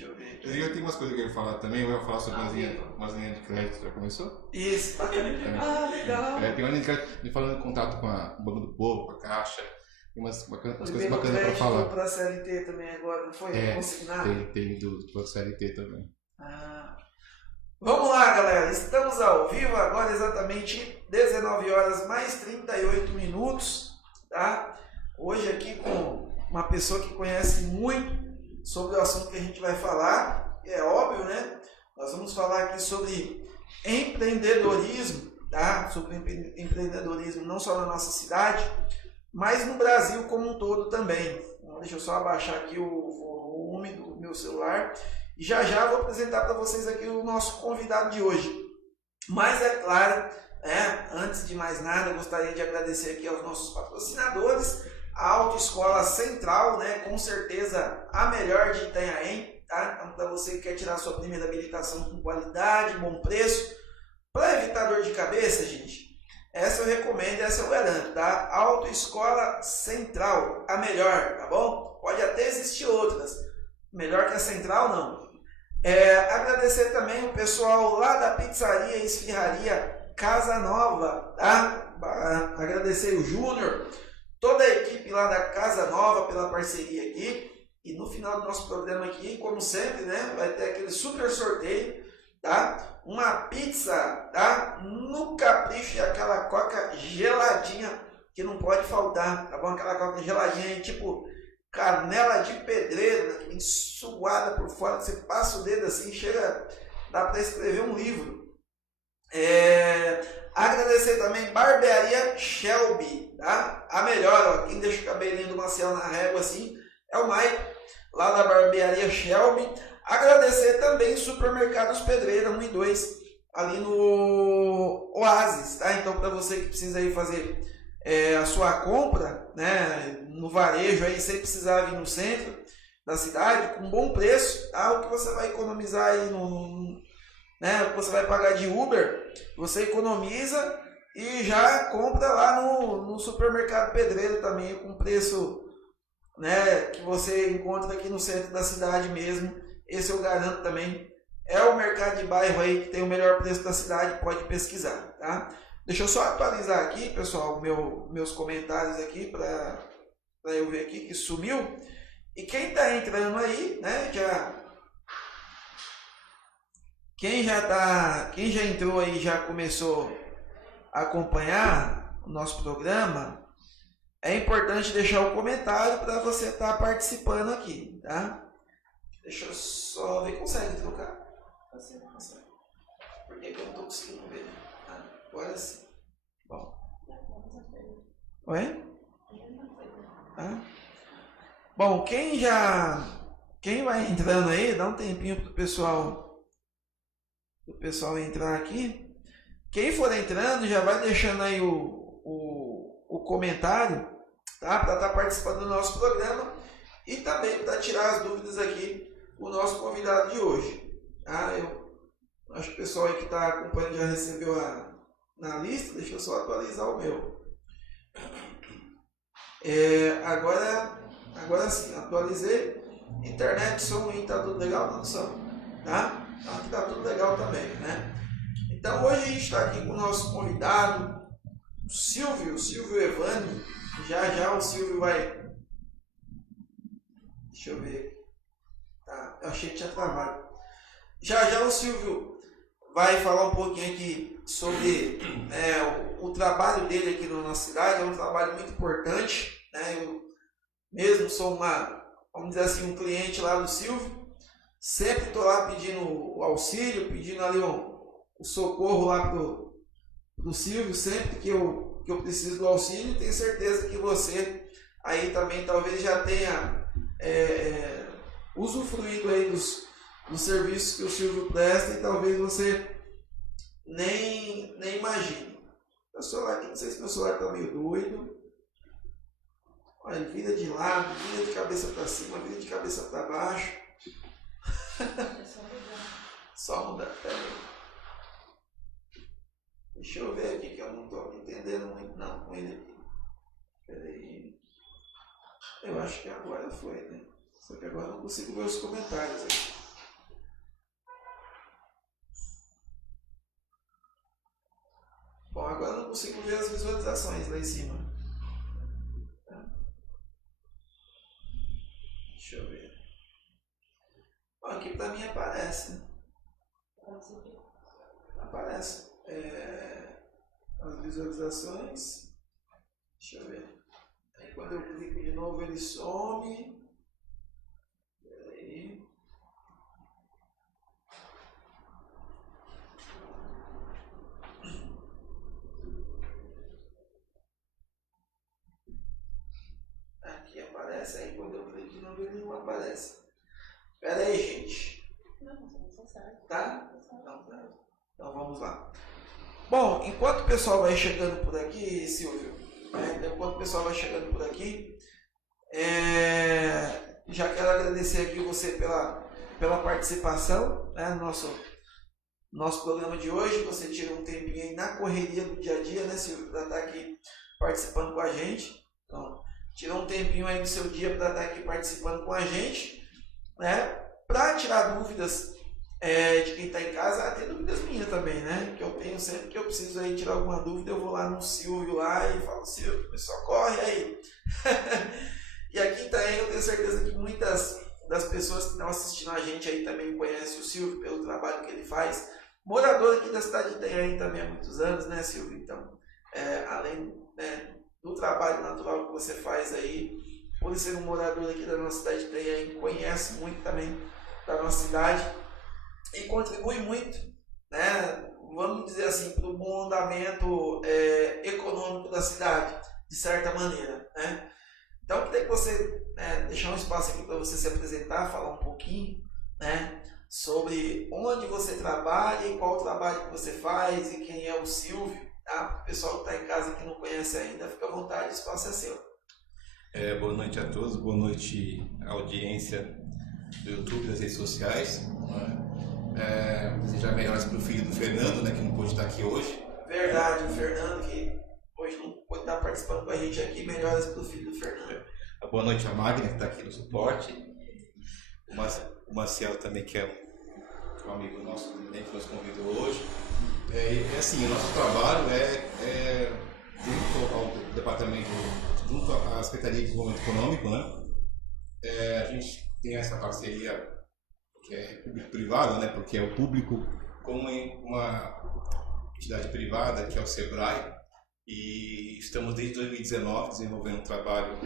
Deixa eu ver aqui. Eu tenho umas coisas que eu ia falar também. Eu ia falar sobre umas linhas de crédito. Já começou? Isso, bacana. Legal. Tem uma linha de crédito falando em contato com o Banco do Povo, com a Caixa. Tem umas coisas bacanas pra falar. Para a CLT também agora, não foi? Consignado? Tem do CLT também. Vamos lá, galera. Estamos ao vivo agora, exatamente 19 horas mais 38 minutos. Tá? Hoje aqui com uma pessoa que conhece muito sobre o assunto que a gente vai falar. É óbvio, né? Nós vamos falar aqui sobre empreendedorismo, tá? Sobre empreendedorismo não só na nossa cidade, mas no Brasil como um todo também. Então, deixa eu só abaixar aqui o volume do meu celular. E já vou apresentar para vocês aqui o nosso convidado de hoje. Mas é claro, antes de mais nada, eu gostaria de agradecer aqui aos nossos patrocinadores, a Autoescola Central, né, com certeza a melhor de Itanhaém, tá? Então, para você que quer tirar a sua primeira habilitação com qualidade, bom preço, para evitar dor de cabeça, gente, essa eu recomendo, essa eu garanto, tá? Autoescola Central, a melhor, tá bom? Pode até existir outras, melhor que a Central não. Agradecer também o pessoal lá da Pizzaria e Esfirraria Casa Nova, tá? Agradecer o Júnior, toda a equipe lá da Casa Nova pela parceria aqui. E no final do nosso programa aqui, como sempre, né, vai ter aquele super sorteio, tá? Uma pizza, tá? No capricho e aquela coca geladinha que não pode faltar, tá bom? Aquela coca geladinha tipo canela de pedreiro, né, bem suada por fora, você passa o dedo assim, chega, dá para escrever um livro. Agradecer também Barbearia Shelby, tá? A melhor, ó, quem deixa o cabelinho do Marcel na régua assim é o Mike, lá da Barbearia Shelby. Agradecer também Supermercados Pedreira 1 e 2, ali no Oasis, tá? Então, para você que precisa ir fazer a sua compra, né, no varejo, aí, sem precisar vir no centro da cidade, com bom preço, tá? O que você vai economizar aí né, o que você vai pagar de Uber, você economiza e já compra lá no Supermercado Pedreiro também, com preço, né, que você encontra aqui no centro da cidade mesmo. Esse eu garanto também. É o mercado de bairro aí que tem o melhor preço da cidade, pode pesquisar, tá? Deixa eu só atualizar aqui, pessoal, meus comentários aqui para eu ver aqui que sumiu. E quem está entrando aí, né, quem já entrou aí, já começou a acompanhar o nosso programa, é importante deixar o comentário para você estar participando aqui, tá? Deixa eu só ver, consegue trocar? Consegue. Por que eu não estou conseguindo ver? Agora sim. Bom. Oi? Bom, quem vai entrando aí, dá um tempinho pro pessoal entrar aqui. Quem for entrando, já vai deixando aí o comentário, tá? Para estar participando do nosso programa e também para tirar as dúvidas aqui o nosso convidado de hoje. Tá? Eu acho que o pessoal aí que está acompanhando já recebeu na lista. Deixa eu só atualizar o meu. Agora sim, atualizei. Internet, som ruim, tá tudo legal? Não, som, tá? Então aqui tá tudo legal também, né? Então hoje a gente está aqui com o nosso convidado, o Silvio Evani. Já o Silvio vai... Deixa eu ver. Tá, eu achei que tinha travado. Já o Silvio vai falar um pouquinho aqui sobre o trabalho dele aqui na nossa cidade. É um trabalho muito importante, né? Eu mesmo sou vamos dizer assim, um cliente lá do Silvio. Sempre estou lá pedindo o auxílio, pedindo ali o socorro lá pro Silvio, sempre que eu preciso do auxílio. Tenho certeza que você aí também talvez já tenha usufruído aí dos serviços que o Silvio presta e talvez você nem imagine. Meu celular aqui, não sei se meu celular está meio doido. Olha, vira de lado, vira de cabeça para cima, vira de cabeça para baixo. Só mudar. Deixa eu ver aqui que eu não estou entendendo muito não com ele aqui. Peraí. Eu acho que agora foi, né? Só que agora eu não consigo ver os comentários aqui. consigo ver as visualizações lá em cima. Deixa eu ver. Bom, aqui pra mim aparece. Aparece. As visualizações. Deixa eu ver. Aí quando eu clico de novo ele some. Peraí. Aqui aparece, aí quando eu clico de novo ele não aparece. Pera aí, gente. Tá? Então vamos lá. Bom, enquanto o pessoal vai chegando por aqui, Silvio, enquanto o pessoal vai chegando por aqui, já quero agradecer aqui você pela participação, né, no nosso programa de hoje. Você tira um tempinho aí na correria do dia a dia, né, Silvio, para estar aqui participando com a gente. Então, tirou um tempinho aí do seu dia para estar aqui participando com a gente, né, para tirar dúvidas de quem está em casa, até dúvidas minhas também, né? Que eu tenho sempre que eu preciso aí tirar alguma dúvida, eu vou lá no Silvio lá e falo, Silvio, socorre aí. E aqui também eu tenho certeza que muitas das pessoas que estão assistindo a gente aí também conhecem o Silvio pelo trabalho que ele faz. Morador aqui da cidade de Itanhaém também há muitos anos, né, Silvio? Então, além, né, do trabalho natural que você faz aí, por ser um morador aqui da nossa cidade de Itanhaém, conhece muito também da nossa cidade. E contribui muito, né, vamos dizer assim, para o bom andamento econômico da cidade, de certa maneira, né? Então, eu queria que você deixar um espaço aqui para você se apresentar, falar um pouquinho, né, sobre onde você trabalha e qual o trabalho que você faz e quem é o Silvio, tá? O pessoal que está em casa que não conhece ainda, fica à vontade, o espaço é seu. Boa noite a todos, boa noite à audiência do YouTube, das redes sociais. Desejar melhoras para o filho do Fernando, né, que não pôde estar aqui hoje. Verdade, o Fernando, que hoje não pôde estar participando com a gente aqui, melhoras para o filho do Fernando. Boa noite a Magna, que está aqui no suporte. O Marcelo também, que é um amigo nosso, também, que nos convidou hoje. Assim, o nosso trabalho junto ao departamento, junto à Secretaria de Desenvolvimento Econômico, né? A gente tem essa parceria que é público-privada, né? Porque é o público com uma entidade privada, que é o SEBRAE, e estamos desde 2019 desenvolvendo um trabalho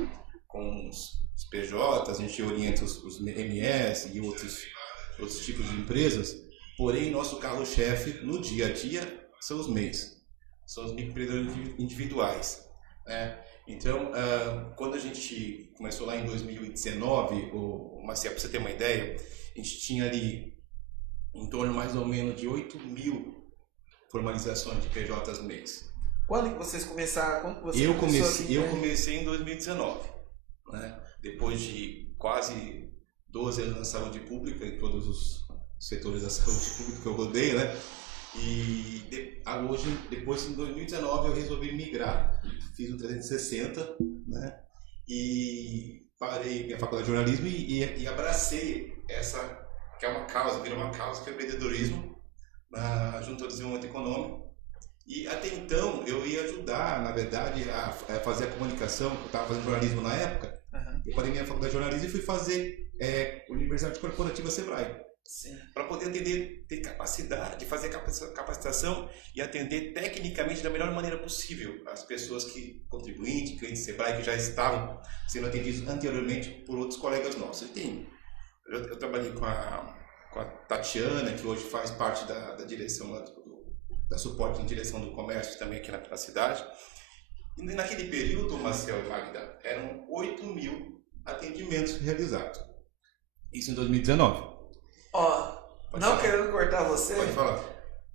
com os PJs, a gente orienta os MS e outros tipos de empresas, porém nosso carro-chefe no dia a dia são os MEIs, são os microempreendedores individuais, né? Então, quando a gente começou lá em 2019, Marcelo, para você ter uma ideia, a gente tinha ali em torno mais ou menos de 8.000 formalizações de PJs mês. Quando que vocês começaram? Eu comecei em 2019, né? Depois de quase 12 anos na saúde pública, em todos os setores da saúde pública que eu rodei, né? E depois em 2019 eu resolvi migrar, fiz um 360, né? E parei minha faculdade de jornalismo e abracei essa, que é uma causa, virou uma causa, que é o empreendedorismo, junto ao desenvolvimento econômico. E até então eu ia ajudar, na verdade, a fazer a comunicação. Eu estava fazendo jornalismo na época. Eu parei minha faculdade de jornalismo e fui fazer Universidade Corporativa SEBRAE. Para poder atender, ter capacidade de fazer capacitação e atender tecnicamente da melhor maneira possível as pessoas contribuintes, clientes SEBRAE, que já estavam sendo atendidos anteriormente por outros colegas nossos. Eu trabalhei com a Tatiana, que hoje faz parte da direção da suporte em direção do comércio também aqui na cidade. E naquele período, Marcelo e Magda, eram 8.000 atendimentos realizados. Isso em 2019. Não querendo cortar você, pode falar.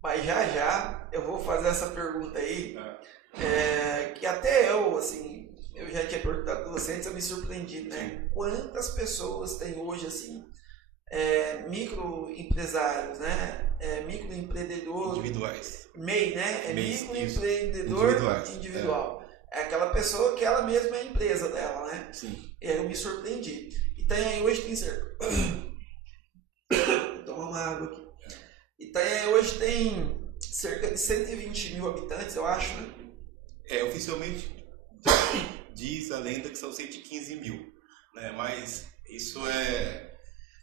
Mas já eu vou fazer essa pergunta aí, que até eu, assim, eu já tinha perguntado para você antes, eu me surpreendi, né? Sim. Quantas pessoas tem hoje, assim, microempresários, né? Microempreendedor... Individuais. MEI, né? Microempreendedor individual. É aquela pessoa que ela mesma é a empresa dela, né? Sim. E aí eu me surpreendi. E tem hoje tem cerca... Vou tomar uma água aqui. Itanhaém hoje tem cerca de 120.000 habitantes, eu acho, né? Oficialmente diz a lenda que são 115 mil, né? Mas isso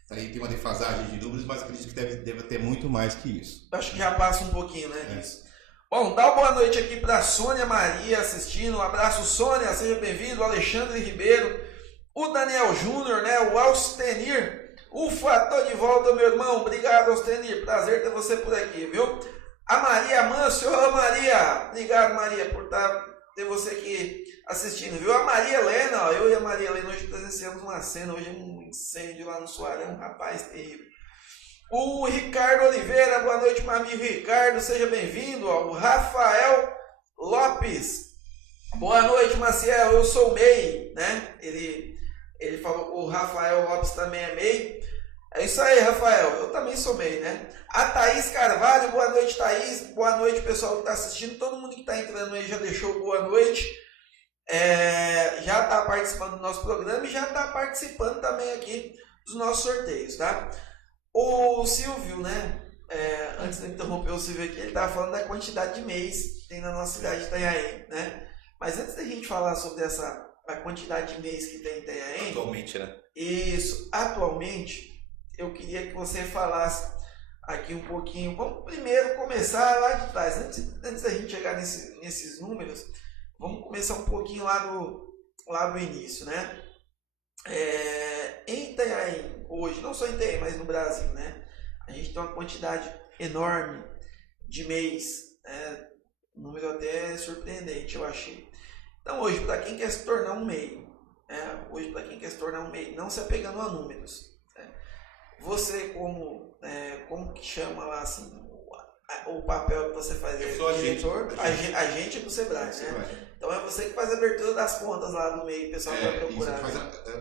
aí tem uma defasagem de números, mas acredito que deve ter muito mais que isso. Acho que já passa um pouquinho, né, disso. Bom, dá uma boa noite aqui para Sônia Maria assistindo. Um abraço, Sônia, seja bem-vindo. O Alexandre Ribeiro, o Daniel Júnior, né? O Alstenir. Ufa, tô de volta, meu irmão. Obrigado, Alstenir. Prazer ter você por aqui, viu? A Maria Mâncio. Ô, Maria. Obrigado, Maria, por ter você aqui assistindo, viu? A Maria Helena, ó, eu e a Maria Helena hoje presenciamos uma cena, hoje um incêndio lá no Soarão, rapaz, terrível. O Ricardo Oliveira, boa noite, meu amigo Ricardo, seja bem-vindo. O Rafael Lopes, boa noite, Maciel, eu sou MEI, né? Ele falou, o Rafael Lopes também é MEI. É isso aí, Rafael, eu também sou MEI, né? A Thaís Carvalho, boa noite, Thaís, boa noite, pessoal que está assistindo, todo mundo que está entrando aí já deixou boa noite. Já está participando do nosso programa e já está participando também aqui dos nossos sorteios, tá? O Silvio, né? Antes de interromper o Silvio aqui, ele estava falando da quantidade de MEIs que tem na nossa cidade de Itanhaém, né? Mas antes da gente falar sobre a quantidade de MEIs que tem em Itanhaém... Atualmente, né? Isso, atualmente, eu queria que você falasse aqui um pouquinho. Vamos primeiro começar lá de trás. Antes da gente chegar nesses números, vamos começar um pouquinho lá do início, né? Em Itanhaém, hoje, não só em Itanhaém, mas no Brasil, né? A gente tem uma quantidade enorme de MEIs, um número até surpreendente, eu achei. Então, hoje, para quem quer se tornar um MEI, não se apegando a números, você como que chama lá assim, o papel que você faz? Eu sou diretor, agente do Sebrae, né? Então é você que faz a abertura das contas lá do MEI, o pessoal vai procurar.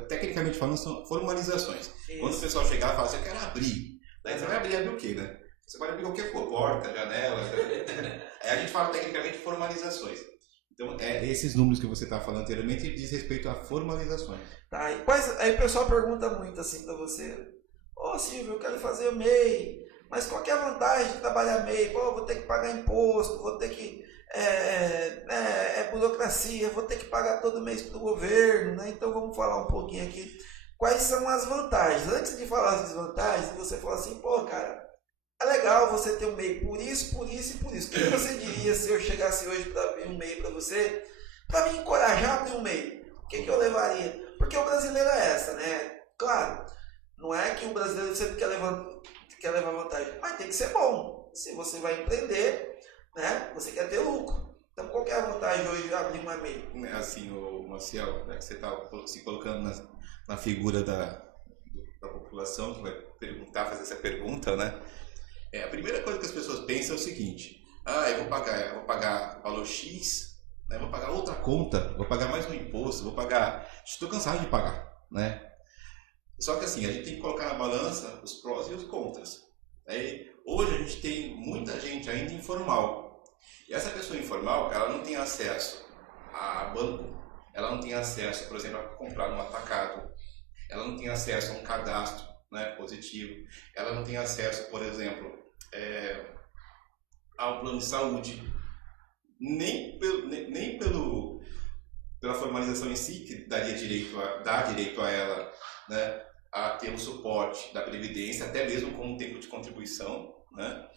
Tecnicamente falando, são formalizações. Isso. Quando o pessoal chegar e fala assim, eu quero abrir. Daí você vai abrir o quê, né? Você pode abrir qualquer porta, janela. Aí a gente fala tecnicamente formalizações. Então, esses números que você está falando anteriormente diz respeito a formalizações. Tá, aí o pessoal pergunta muito assim para você, Silvio, eu quero fazer o MEI, mas qual que é a vantagem de trabalhar MEI? Vou ter que pagar imposto, vou ter que... burocracia, vou ter que pagar todo mês para o governo, né? Então vamos falar um pouquinho aqui quais são as vantagens. Antes de falar as desvantagens, você fala assim, cara, é legal você ter um MEI por isso, por isso e por isso. O que você diria se eu chegasse hoje para abrir um MEI para você, para me encorajar a abrir um MEI? O que eu levaria? Porque o brasileiro é essa, né? Claro, não é que o brasileiro sempre quer levar vantagem, mas tem que ser bom. Se você vai empreender, né? Você quer ter lucro. Então, qual que é a vantagem hoje de abrir uma MEI? Assim, Marcel, né, que você está se colocando na figura da população que vai fazer essa pergunta, né? A primeira coisa que as pessoas pensam é o seguinte: eu vou pagar valor X, né? Vou pagar outra conta, vou pagar mais um imposto, vou pagar. Estou cansado de pagar, né? Só que assim, a gente tem que colocar na balança os prós e os contras. Hoje a gente tem muita gente ainda informal. E essa pessoa informal, ela não tem acesso a banco, ela não tem acesso, por exemplo, a comprar no atacado, ela não tem acesso a um cadastro, né, positivo, ela não tem acesso, por exemplo, ao plano de saúde, nem pela formalização em si, que dá direito a ela, né, a ter um suporte da Previdência, até mesmo com um tempo de contribuição, né?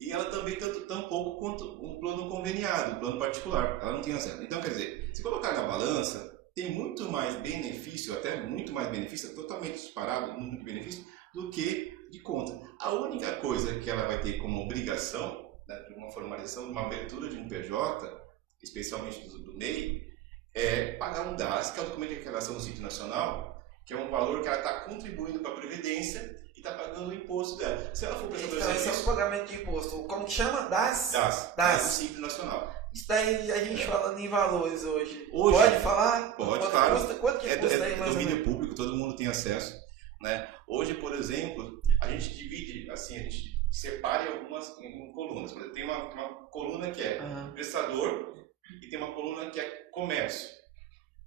E ela também tão pouco quanto um plano conveniado, um plano particular. Ela não tem acesso. Então, quer dizer, se colocar na balança, tem muito mais benefício, até muito mais benefício, totalmente disparado no número de benefício, do que de conta. A única coisa que ela vai ter como obrigação, né, de uma formalização, de uma abertura de um PJ, especialmente do MEI, é pagar um DAS, que é o documento de declaração do Sítio Nacional, que é um valor que ela está contribuindo para a Previdência, está pagando o imposto dela. Se ela for prestador de serviço... Esse é o pagamento de imposto. Como que chama? DAS? DAS. Do Simples Nacional. Isso daí a gente falando em valores hoje. Pode falar? Pode, claro. Quanto que custa aí, mais ou menos? Domínio público, todo mundo tem acesso, né? Hoje, por exemplo, a gente divide, assim, a gente separa em colunas. Por exemplo, tem uma coluna que é prestador e tem uma coluna que é comércio,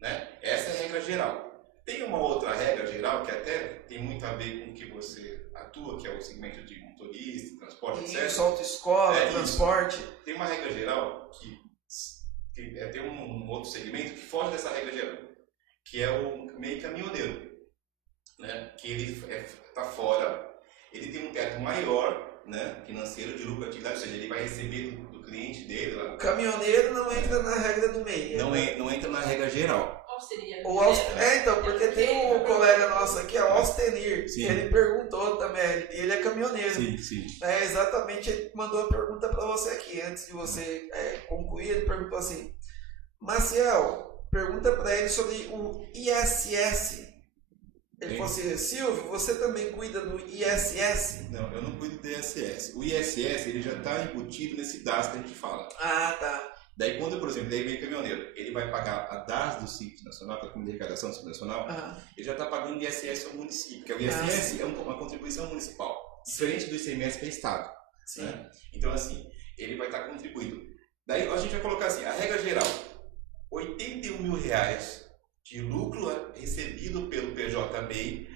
né? Essa é a regra geral. Tem uma outra regra geral que até tem muito a ver com o que você atua, que é o segmento de motorista, transporte, etc. Isso, autoescola, transporte. Tem uma regra geral que tem um outro segmento que foge dessa regra geral, que é o meio caminhoneiro, né? Que ele está fora, ele tem um teto maior, né, financeiro de lucratividade, ou seja, ele vai receber do cliente dele lá. O caminhoneiro não entra na regra do MEI. Não entra na regra geral. Qual seria? Então, porque tem um colega nosso aqui, a Austenir, Sim. que ele perguntou também, ele é caminhoneiro. Sim. Exatamente, ele mandou a pergunta para você aqui, antes de você concluir, ele perguntou assim, Maciel, pergunta para ele sobre o ISS. Ele falou assim, Silvio, você também cuida do ISS? Não, eu não cuido do ISS. O ISS, ele já está embutido nesse DAS que a gente fala. Ah, tá. Daí quando, por exemplo, daí vem caminhoneiro, ele vai pagar a DAS do Simples Nacional, que é a Comida de Arrecadação do Simples Nacional, ele já está pagando o ISS ao município, porque o ISS é uma contribuição municipal, diferente do ICMS para o Estado. Sim. Né? Então, assim, ele vai estar contribuindo. Daí a gente vai colocar assim, a regra geral, R$81 mil de lucro recebido pelo PJ-MEI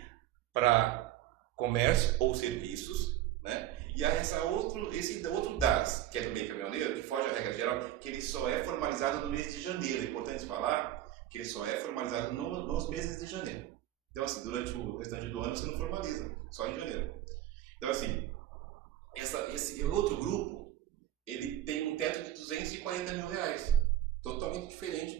para comércio ou serviços, né? E há esse outro DAS, que é do meio caminhoneiro, que foge à regra geral, que ele só é formalizado no mês de janeiro. É importante falar que ele só é formalizado nos meses de janeiro. Então, assim, durante o restante do ano você não formaliza, só em janeiro. Então, assim, esse outro grupo, ele tem um teto de R$240 mil, totalmente diferente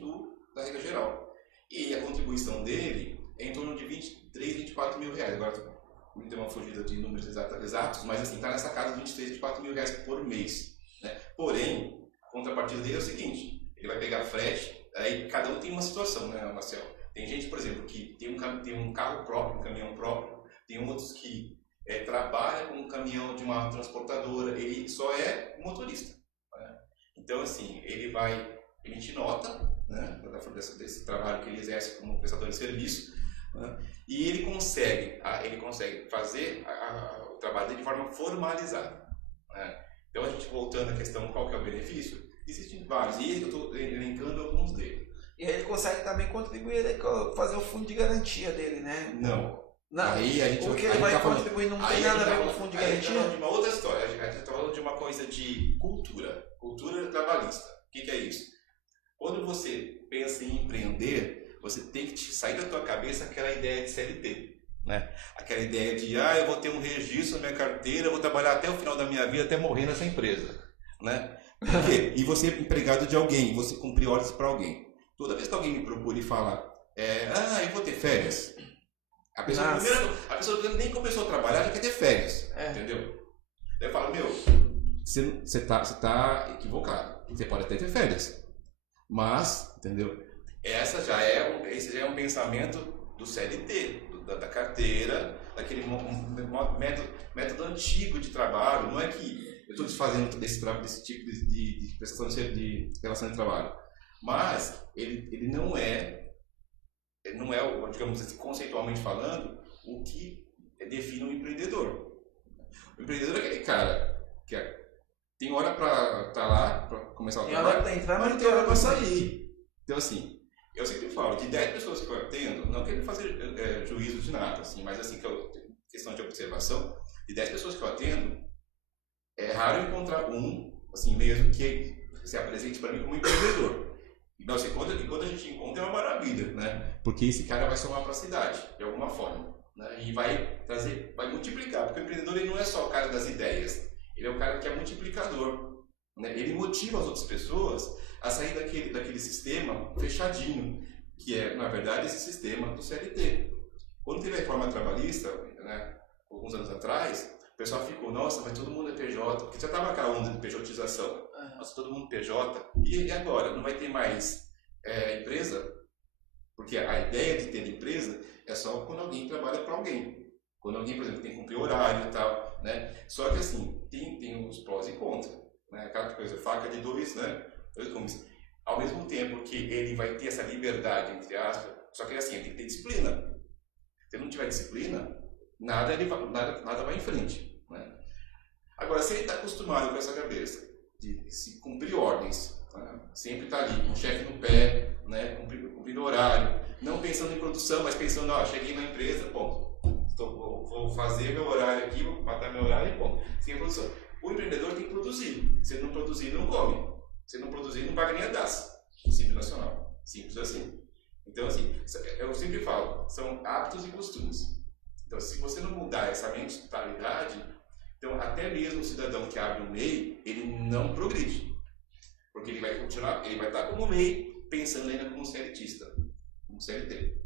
da regra geral. E a contribuição dele é em torno de R$23, R$24 mil. Agora, me deu uma fugida de números exatos, mas assim, está nessa casa de R$23, R$24 mil por mês. Né? Porém, a contrapartida dele é o seguinte, ele vai pegar frete, aí cada um tem uma situação, né, Marcelo? Tem gente, por exemplo, que tem um carro próprio, um caminhão próprio, tem outros que trabalham com um caminhão de uma transportadora, ele só é motorista. Né? Então, assim, ele vai emitir nota, né, desse trabalho que ele exerce como prestador de serviço, né, e ele consegue fazer o trabalho dele de forma formalizada. Né. Então, a gente voltando à questão qual que é o benefício, existem vários, e eu estou elencando alguns deles. E aí ele consegue também contribuir, fazer o fundo de garantia dele, né? Não. Aí a gente o que ele vai contribuir não tem nada a ver com o fundo de garantia? A gente está falando de uma outra história, a gente está falando de uma coisa de cultura trabalhista. O que é isso? Quando você pensa em empreender, você tem que sair da tua cabeça aquela ideia de CLT, né? Aquela ideia de, eu vou ter um registro na minha carteira, eu vou trabalhar até o final da minha vida, até morrer nessa empresa, né? Por quê? E você é empregado de alguém, você cumprir ordens para alguém. Toda vez que alguém me procura e fala, eu vou ter férias, a pessoa nem começou a trabalhar, já quer ter férias, entendeu? Daí eu falo, você tá equivocado, você pode até ter férias. Mas, entendeu? Esse já é um pensamento do CLT, da carteira, daquele método antigo de trabalho. Não é que eu estou desfazendo desse tipo de prestação de relação de trabalho. Mas ele não é, digamos assim, conceitualmente falando, o que define um empreendedor. O empreendedor é aquele cara que tem hora para estar lá, para começar o trabalho, tem hora para entrar, mas não tem hora para sair. Então, assim, eu sempre falo, de 10 pessoas que eu atendo, não quero fazer juízo de nada, assim, mas assim, questão de observação, de 10 pessoas que eu atendo, é raro encontrar assim, mesmo que se apresente para mim como empreendedor. Então, assim, quando a gente encontra é uma maravilha, né? Porque esse cara vai somar para a cidade, de alguma forma, né? E vai multiplicar, porque o empreendedor ele não é só o cara das ideias, ele é o cara que é multiplicador, né? Ele motiva as outras pessoas a sair daquele sistema fechadinho, que é, na verdade, esse sistema do CLT. Quando teve a reforma trabalhista, né, alguns anos atrás, o pessoal ficou, nossa, mas todo mundo é PJ, porque já estava aquela onda de PJização. Nossa, todo mundo PJ, e agora? Não vai ter mais empresa? Porque a ideia de ter empresa é só quando alguém trabalha para alguém. Quando alguém, por exemplo, tem que cumprir horário e tal, né? Só que assim, tem os prós e contras, né? Aquela coisa, faca de dois gumes. Ao mesmo tempo que ele vai ter essa liberdade, entre aspas, só que assim, ele tem que ter disciplina. Se ele não tiver disciplina, nada vai em frente, né? Agora, se ele está acostumado com essa cabeça de se cumprir ordens, né? Sempre está ali, com o chefe no pé, né? Cumprindo horário, não pensando em produção, mas pensando, cheguei na empresa, vou fazer meu horário aqui, vou matar meu horário e sem produção. O empreendedor tem que produzir. Se ele não produzir, não come. Se ele não produzir, não paga nem a DAS. Simples Nacional. Simples assim. Então, assim, eu sempre falo, são hábitos e costumes. Então, se você não mudar essa mentalidade, então até mesmo o cidadão que abre um MEI, ele não progride. Porque ele vai continuar, ele vai estar como MEI, pensando ainda como CLTista, como CLT.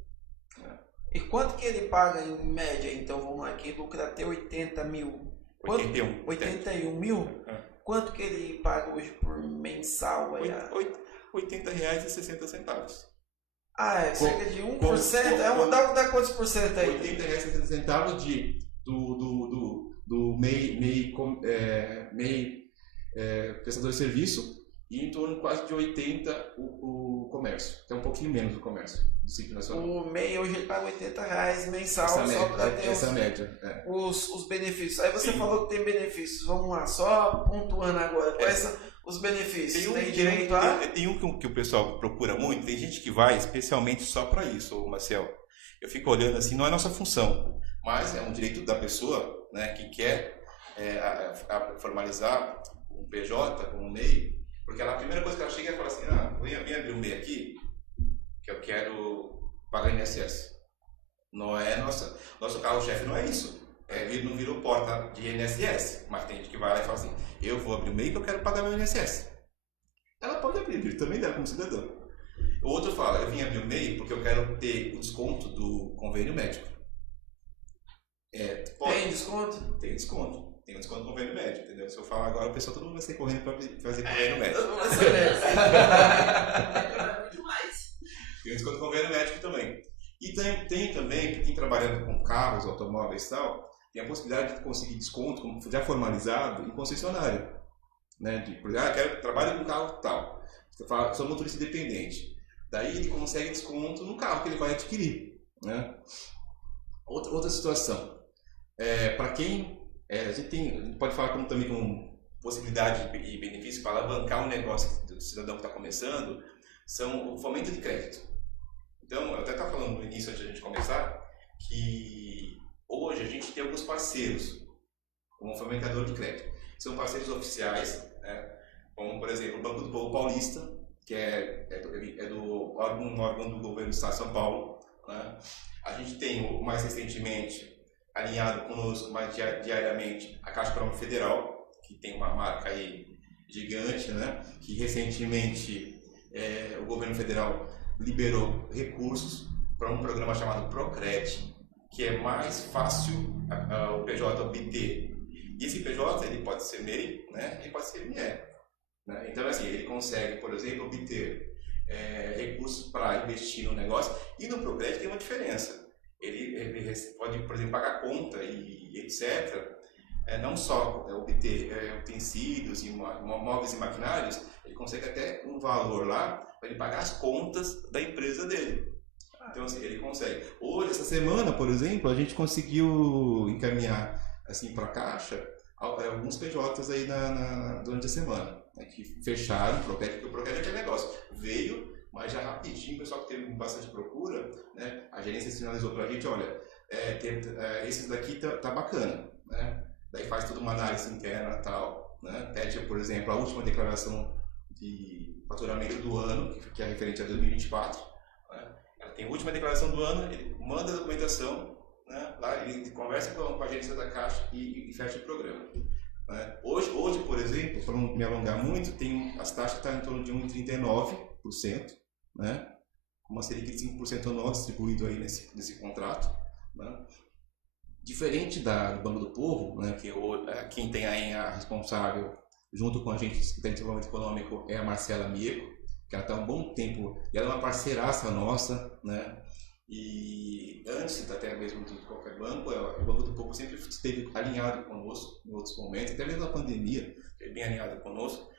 Né? E quanto que ele paga em média, então, vamos lá, que lucra até 80 mil? 81 mil? Quanto que ele paga hoje por mensal? R$80,60. Ah, é cerca de 1%? Dá quantos por cento aí? R$80,60 do MEI prestador de serviço e em torno quase de 80 o comércio. Então um pouquinho menos o comércio do Simples Nacional. O MEI hoje ele paga R$80 mensal Essa só para ter essa média. É. os benefícios. Aí você Sim. falou que tem benefícios. Vamos lá, só pontuando agora. Quais são os benefícios? Tem direito a... Tem um que o pessoal procura muito, tem gente que vai especialmente só para isso, Marcel. Eu fico olhando assim, não é nossa função, mas é um direito da pessoa, né, que quer formalizar um PJ, um MEI, porque a primeira coisa que ela chega é falar assim, vem abrir um MEI aqui, que eu quero pagar INSS. Não é nosso carro-chefe não é isso. Não virou porta de INSS, mas tem gente que vai lá e fala assim, eu vou abrir o MEI que eu quero pagar meu INSS. Ela pode abrir também dela como cidadão. O outro fala, eu vim abrir o MEI porque eu quero ter o desconto do convênio médico. Tem desconto? Tem desconto. Tem um desconto do convênio médico, entendeu? Se eu falar agora, o pessoal todo mundo vai sair correndo para fazer convênio médico. Todo mundo vai saber. Tem um desconto do convênio médico também. E tem também, quem trabalhando com carros, automóveis e tal, tem a possibilidade de conseguir desconto, já formalizado, em concessionária. Né? Por exemplo, trabalho com carro tal. Você fala, sou motorista independente. Daí ele consegue desconto no carro que ele vai adquirir. Né? Outra situação. Para quem... a gente pode falar também com possibilidade e benefício para alavancar um negócio do cidadão que está começando, são o fomento de crédito. Então, eu até estava falando no início, antes de a gente começar, que hoje a gente tem alguns parceiros como fomentador de crédito. São parceiros oficiais, né? Como, por exemplo, o Banco do Povo Paulista, que é do órgão do governo do Estado de São Paulo. Né? A gente tem, mais recentemente, alinhado conosco mais diariamente, a Caixa Econômica Federal, que tem uma marca aí gigante, né? Que recentemente o governo federal liberou recursos para um programa chamado Procred, que é mais fácil o PJ obter. E esse PJ ele pode ser MEI, né? Ele pode ser ME. Né? Então, assim, ele consegue, por exemplo, obter recursos para investir no negócio. E no Procred tem uma diferença. Ele pode, por exemplo, pagar conta e etc. Não só obter utensílios e móveis e maquinários, ele consegue até um valor lá para ele pagar as contas da empresa dele. Então, assim, ele consegue. Hoje, essa semana, por exemplo, a gente conseguiu encaminhar assim, para a Caixa alguns PJs aí durante a semana, né, que fecharam o Procred, porque o Procred é aquele negócio. Veio, mas já rapidinho, o pessoal que teve bastante procura, né, a gerência sinalizou para a gente, olha, esses daqui tá bacana, né? Daí faz toda uma análise interna e tal, né? Pede, por exemplo, a última declaração de faturamento do ano, que é referente a 2024, né? Ela tem a última declaração do ano, ele manda a documentação, né? Lá ele conversa com a gerência da Caixa e fecha o programa. Né? Hoje, por exemplo, para não me alongar muito, as taxas estão em torno de 1,39%, né? Com uma Selic de 5% anual distribuído aí nesse contrato. Né? Diferente do Banco do Povo, né, que quem tem aí a responsável, junto com a gente que tem desenvolvimento econômico, é a Marcela Mieco, que ela está há um bom tempo, e ela é uma parceiraça nossa, né? E antes até mesmo de qualquer banco, o Banco do Povo sempre esteve alinhado conosco em outros momentos, até mesmo na pandemia, esteve bem alinhado conosco.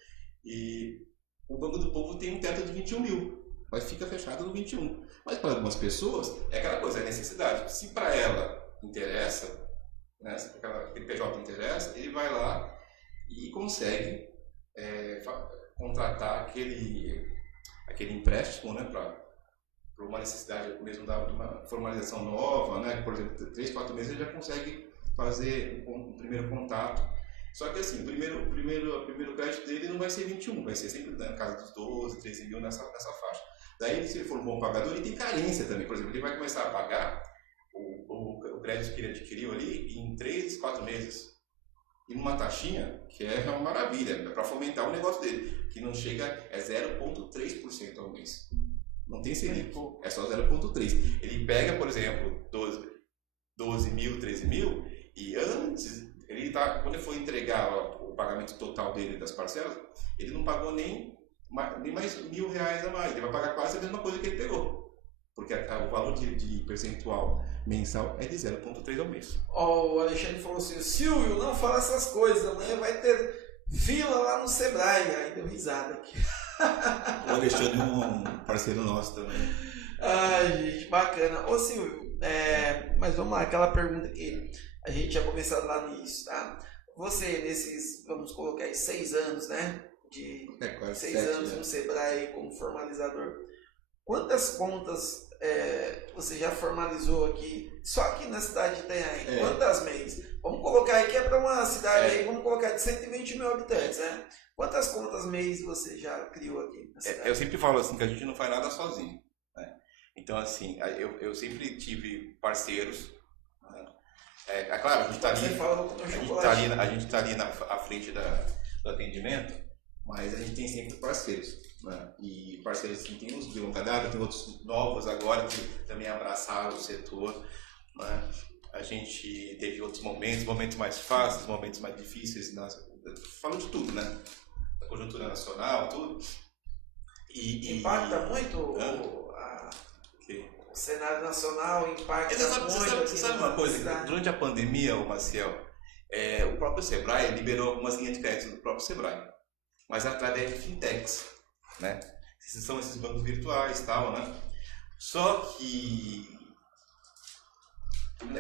E o Banco do Povo tem um teto de 21 mil, mas fica fechado no 21. Mas para algumas pessoas é aquela coisa, é necessidade. Se para ela interessa, né, se aquele PJ interessa, ele vai lá e consegue contratar aquele empréstimo, né, para uma necessidade mesmo de uma formalização nova, né? Por exemplo, 3, 4 meses ele já consegue fazer um primeiro contato. Só que assim, o primeiro crédito dele não vai ser 21, vai ser sempre na casa dos 12, 13 mil nessa faixa. Daí, se ele for um bom pagador, ele tem carência também. Por exemplo, ele vai começar a pagar o crédito que ele adquiriu ali em 3, 4 meses. E numa taxinha, que é uma maravilha, é para fomentar o negócio dele, que não chega, é 0,3% ao mês. Não tem Selic, é só 0,3%. Ele pega, por exemplo, 12 mil, 13 mil, e antes, quando ele for entregar o pagamento total dele das parcelas, ele não pagou nem mais R$1.000 a mais, ele vai pagar quase a mesma coisa que ele pegou. Porque o valor de percentual mensal é de 0,3 ao mês. O Alexandre falou assim, Silvio, não fala essas coisas, amanhã vai ter fila lá no Sebrae. Aí deu risada aqui. O Alexandre é um parceiro nosso também. Ai, gente, bacana. Ô Silvio, mas vamos lá, aquela pergunta que a gente tinha começado lá no início, tá? Você, nesses, vamos colocar aí, 6 anos, né? De quase 6 7, anos né? no Sebrae como formalizador. Quantas contas você já formalizou aqui? Só aqui na cidade de Itanhaém. Quantas MEIs? Vamos colocar aí que é para uma cidade aí, vamos colocar de 120 mil habitantes, né? Quantas contas MEIs você já criou aqui na cidade? Eu sempre falo assim que a gente não faz nada sozinho, né? Então assim, eu sempre tive parceiros, né? É claro, a gente está ali à frente do atendimento, mas a gente tem sempre parceiros, né? E parceiros assim, tem uns de longa data, tem outros novos agora que também abraçaram o setor, né? A gente teve outros momentos mais fáceis, momentos mais difíceis, falo de tudo, né? Da conjuntura nacional, tudo. Impacta muito o cenário nacional, impacta Você sabe uma coisa? Durante a pandemia, Maciel, o próprio Sebrae liberou algumas linhas de crédito do próprio Sebrae, mas através de fintechs, né? São esses bancos virtuais e tal, né? Só que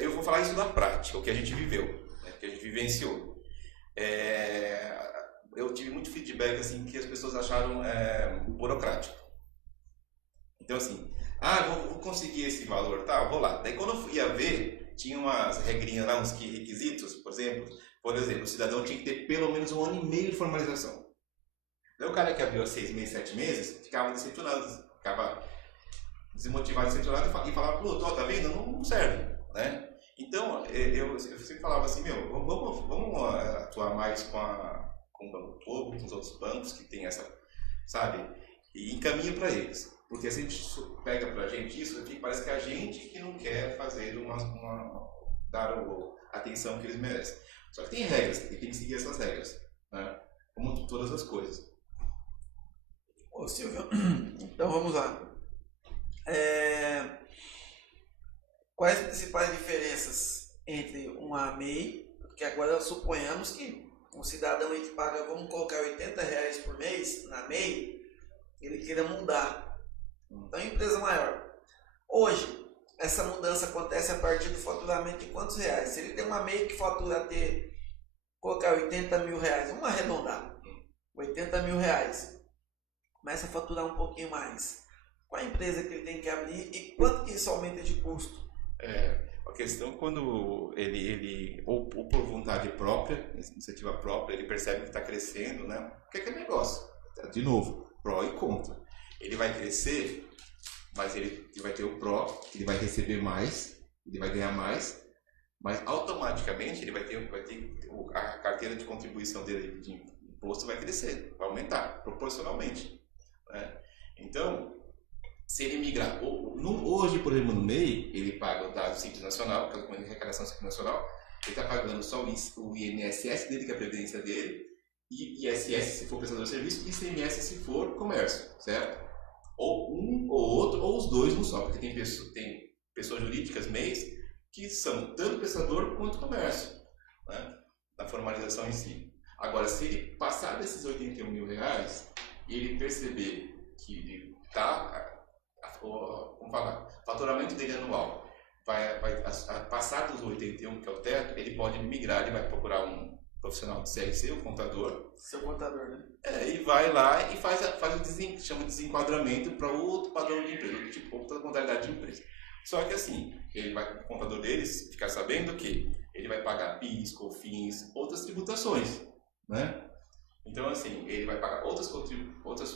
eu vou falar isso na prática, o que a gente viveu, né? O que a gente vivenciou. Eu tive muito feedback assim que as pessoas acharam burocrático. Então assim, vou conseguir esse valor, tá? Vou lá. Daí quando eu ia ver, tinha umas regrinhas lá, uns requisitos, por exemplo, o cidadão tinha que ter pelo menos 1 ano e meio de formalização. Daí o cara que abriu há 6 meses, 7 meses, ficava decepcionado, ficava desmotivado, decepcionado e falava, pô, tá vendo? Não serve, né? Então, eu sempre falava assim, vamos atuar mais com o Banco do Povo, com os outros bancos que tem essa, sabe? E encaminha para eles. Porque se a gente pega pra gente isso, parece que é a gente que não quer fazer dar a atenção que eles merecem. Só que tem regras, e tem que seguir essas regras, né? Como todas as coisas. Ô Silvio, então vamos lá. Quais as principais diferenças entre uma MEI, porque agora suponhamos que um cidadão que paga, vamos colocar R$80 por mês na MEI, ele queira mudar. Então, empresa maior. Hoje, essa mudança acontece a partir do faturamento de quantos reais? Se ele tem uma MEI que fatura colocar R$80 mil, vamos arredondar, R$80 mil, começa a faturar um pouquinho mais. Qual a empresa que ele tem que abrir e quanto que isso aumenta de custo? A questão quando ele ou por vontade própria, iniciativa própria, ele percebe que está crescendo, né? Porque é aquele negócio, de novo, pró e contra. Ele vai crescer, mas ele vai ter o pró, ele vai receber mais, ele vai ganhar mais, mas automaticamente ele vai ter a carteira de contribuição dele de imposto vai crescer, vai aumentar proporcionalmente, né? Então, se ele migrar, hoje, por exemplo, no MEI, ele paga o dado Simples Nacional, que é a arrecadação Simples Nacional, ele está pagando só o INSS dele, que é a previdência dele, e ISS se for prestador de serviço, e ICMS se for comércio, certo? Ou um ou outro, ou os dois não só, porque tem pessoas jurídicas, MEIs, que são tanto prestador quanto comércio, né? Na formalização em si. Agora, se ele passar desses R$81 mil e ele perceber que ele está, vamos falar, o faturamento dele anual vai passar dos 81, que é o teto, ele pode migrar, ele vai procurar um profissional de CRC, o contador. Seu contador, né? E vai lá e faz o chama de desenquadramento para outro padrão de empresa, tipo outra modalidade de empresa. Só que assim, o contador deles ficar sabendo que ele vai pagar PIS, COFINS, outras tributações, né? Então, assim, ele vai pagar outras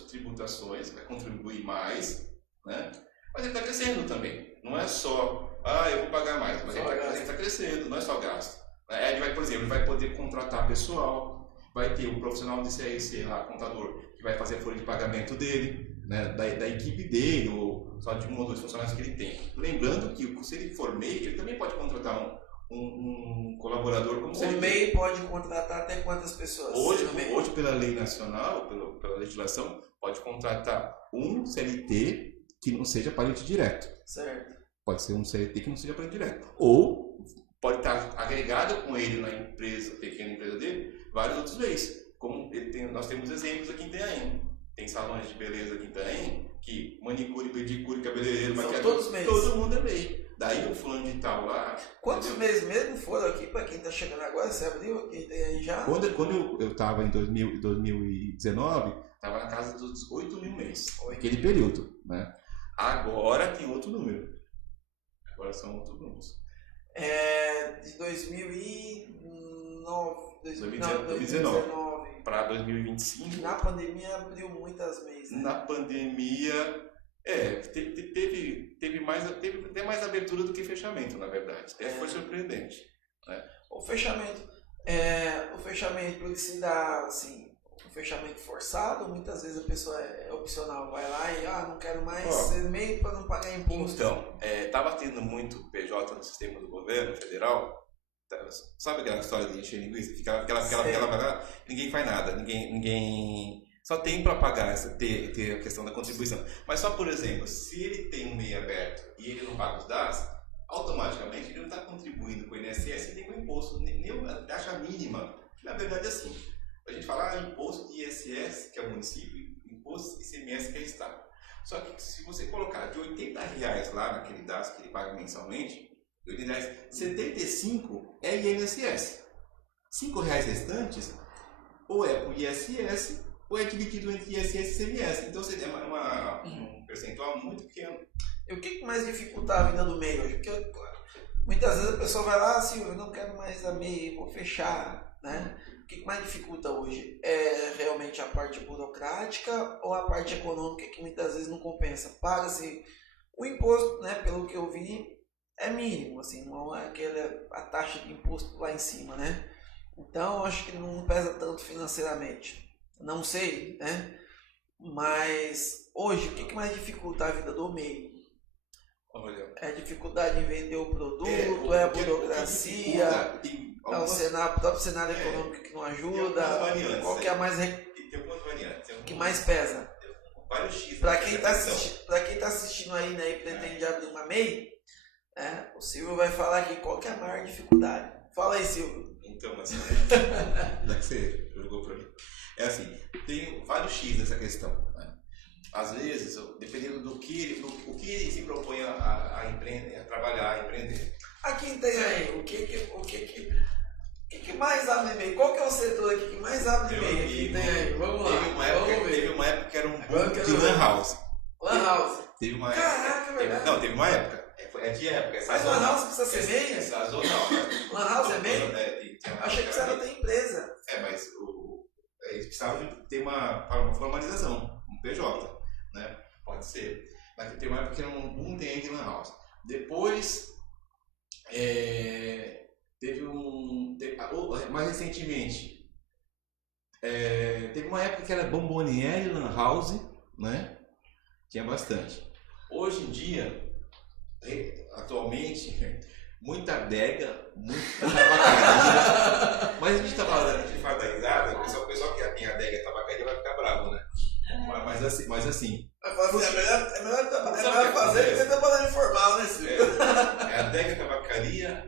tributações, vai contribuir mais, né? Mas ele está crescendo também. Não é só, eu vou pagar mais, mas ele está crescendo, não é só gasto. Ele vai, por exemplo, ele vai poder contratar pessoal, vai ter um profissional de CRC lá, contador, que vai fazer a folha de pagamento dele, né, da equipe dele, ou só de 1 ou 2 funcionários que ele tem. Lembrando que se ele for MEI, ele também pode contratar um colaborador como CLT. O MEI pode contratar até quantas pessoas? Hoje pela lei nacional, pela legislação, pode contratar um CLT que não seja parente direto. Certo. Pode ser um CLT que não seja parente direto. Ou pode estar agregado com ele na empresa, pequena empresa dele, vários outros MEIs. Como nós temos exemplos aqui em Itanhaém. Tem salões de beleza aqui em Itanhaém, que manicure, pedicure, cabeleireiro, são todos MEIs. Todo mundo é MEI. Daí o fulano de tal lá... Quantos meses mesmo foram aqui, para quem está chegando agora? Você abriu aqui aí já? Quando eu estava em 2019, estava na casa dos 8 mil mês, naquele período, né? Agora tem outro número. Agora são outros números. De 2019 para 2025. Na pandemia abriu muitas meses. Né? Na pandemia, teve até mais abertura do que fechamento, na verdade. Até foi surpreendente. Né? O fechamento ele se dá assim, o fechamento forçado, muitas vezes a pessoa é opcional, vai lá e não quero mais ser MEI para não pagar imposto. Então, estava tendo muito PJ no sistema do governo federal. Sabe aquela história de encher linguiça? Fica aquela ninguém faz nada, ninguém só tem para pagar, ter a questão da contribuição. Mas só, por exemplo, se ele tem um MEI aberto e ele não paga os DAS, automaticamente ele não está contribuindo com o INSS nem com o imposto, nem a taxa mínima. Na verdade, é assim, a gente fala imposto de ISS, que é o município, imposto de ICMS, que é o estado. Só que se você colocar de R$80 lá naquele DAS que ele paga mensalmente, de R$80, 75 é INSS. R$5 restantes ou é para o ISS ou é dividido entre ISS e ICMS. Então você tem um percentual muito pequeno. E o que mais dificulta a vida do MEI hoje? Porque muitas vezes a pessoa vai lá, eu não quero mais a MEI, vou fechar, né? O que mais dificulta hoje? É realmente a parte burocrática ou a parte econômica que muitas vezes não compensa? Paga-se o imposto, né? Pelo que eu vi, é mínimo, assim, não é a taxa de imposto lá em cima, né? Então, acho que não pesa tanto financeiramente. Não sei, né? Mas hoje, o que mais dificulta a vida do MEI? É a dificuldade em vender o produto, é a burocracia, é o próprio cenário econômico que não ajuda. Qual que é a mais... Tem algumas variantes. O que mais pesa? Vários X. Para quem está assistindo aí, né, e pretende abrir uma MEI, o Silvio vai falar aqui qual que é a maior dificuldade. Fala aí, Silvio. Então, assim, já que você jogou para mim. É assim, tem vários X nessa questão. Né? Às vezes, dependendo do que ele se propõe a empreender, a trabalhar, a empreender. Aqui tem aí, o que mais abre MEI? Qual que é o setor aqui que mais abre MEI? Aqui tem aí, vamos lá. Teve uma época que era um boom de Lan House. Lan House. Teve uma Caraca, época. verdade. Não, teve uma época. É de época. Mas Lan House precisa ser MEI? É sazonal. Lan House é MEI? Achei que precisava ter empresa. Mas eles precisavam de ter uma formalização, um PJ, né? Pode ser. Mas tem uma época que era um boom de Lan House. Depois, mais recentemente, teve uma época que era Bomboniere, Lan House, né? Tinha bastante. Hoje em dia, atualmente, muita adega, muita tabacaria. Mas a gente tá falando de faz da risada, o pessoal que tem adega e tabacaria vai ficar bravo, né? Mas assim. É melhor fazer do que trabalhar informal, né, Silvio? Adega, tabacaria,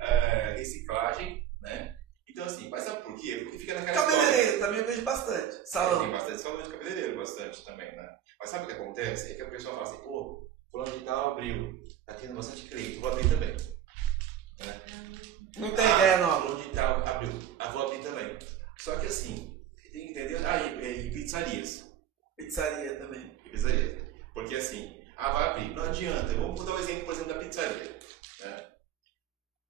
reciclagem, né? Então assim, mas sabe por quê? Porque fica naquela cabeleireiro também eu vejo bastante. Salão. Tem bastante salão de cabeleireiro, bastante também, né? Mas sabe o que acontece? É que a pessoa fala assim, pô, fulano de tal abriu, tá tendo bastante cliente, vou abrir também. Né? Não tem ideia, não. Fulano de tal abriu, vou abrir também. Só que assim, tem que entender, e pizzarias. Pizzaria também. Pizzaria. Porque assim, vai abrir, não adianta. Vamos dar um exemplo, por exemplo, da pizzaria. Né?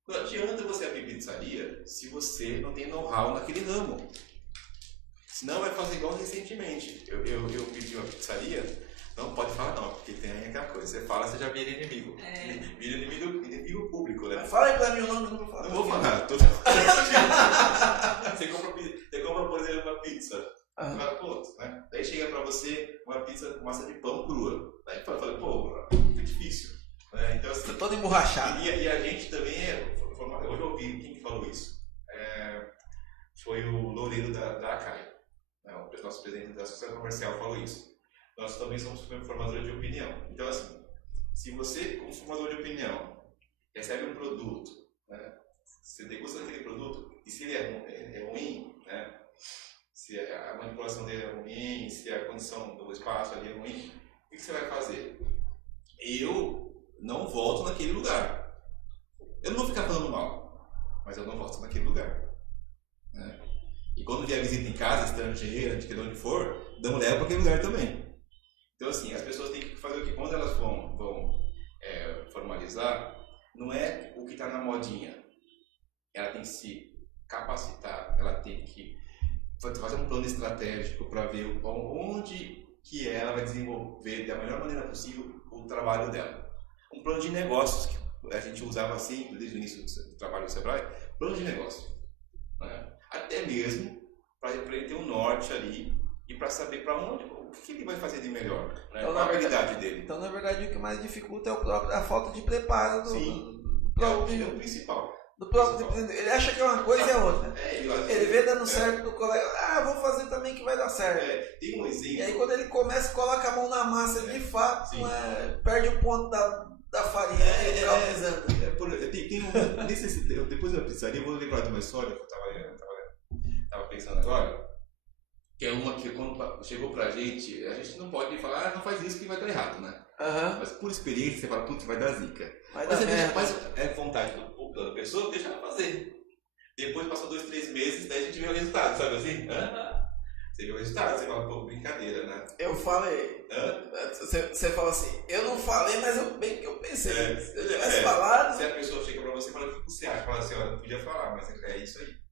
Não adianta você abrir pizzaria se você não tem know-how naquele ramo. Senão vai fazer igual recentemente. Eu pedi uma pizzaria, não pode falar não, porque tem aí aquela coisa. Você fala, você já vira inimigo. Vira inimigo público, né? Fala aí pra mim o nome, não vou falar. Não vou falar. Você compra, por exemplo, uma pizza. Né? Daí chega pra você uma pizza com massa de pão crua. Daí eu falei, pô, muito difícil. Né? Então, assim, tô todo emborrachado. E a gente também hoje eu ouvi quem que falou isso. Foi o Loureiro da ACAI. Né? O nosso presidente da Associação Comercial falou isso. Nós também somos formadores de opinião. Então, assim, se você, como formador de opinião, recebe um produto, né? Você degusta aquele produto, e se ele é ruim, né? Se a manipulação dele é ruim, se a condição do espaço ali é ruim, o que você vai fazer? Eu não volto naquele lugar. Eu não vou ficar falando mal, mas eu não volto naquele lugar. Né? E quando vier visita em casa, estrangeira, de onde for, dão leva para aquele lugar também. Então, assim, as pessoas têm que fazer o quê? Quando elas vão formalizar, não é o que está na modinha. Ela tem que se capacitar, ela tem que fazer um plano estratégico para ver onde que ela vai desenvolver da melhor maneira possível o trabalho dela. Um plano de negócios, que a gente usava assim desde o início do trabalho do Sebrae, plano de negócio. Né? Até mesmo para ele ter um norte ali e para saber para onde, o que ele vai fazer de melhor, né? Então, qual a habilidade dele. Então, na verdade, o que mais dificulta é a falta de preparo do próprio. É o principal. Do próprio ele acha que é uma coisa e é outra. Ele vê dando certo do colega, vou fazer também que vai dar certo. Tem um exemplo. E aí quando ele começa, coloca a mão na massa de fato, perde o ponto da farinha. Depois da pizzaria, eu vou lembrar de uma história que eu tava pensando agora, que é uma que quando chegou pra gente, a gente não pode falar, não faz isso que vai dar errado, né? Mas por experiência, você fala, putz, vai dar zica. Mas é vontade da pessoa, deixa ela fazer. Depois passou 2, 3 meses, daí a gente vê o resultado, sabe assim? Você vê o resultado, você fala, pô, brincadeira, né? Eu falei. Você fala assim, eu não falei, mas bem que eu pensei. Se eu tivesse falado. Se a pessoa chega pra você e fala, o que você acha? Fala assim, eu não podia falar, mas é isso aí.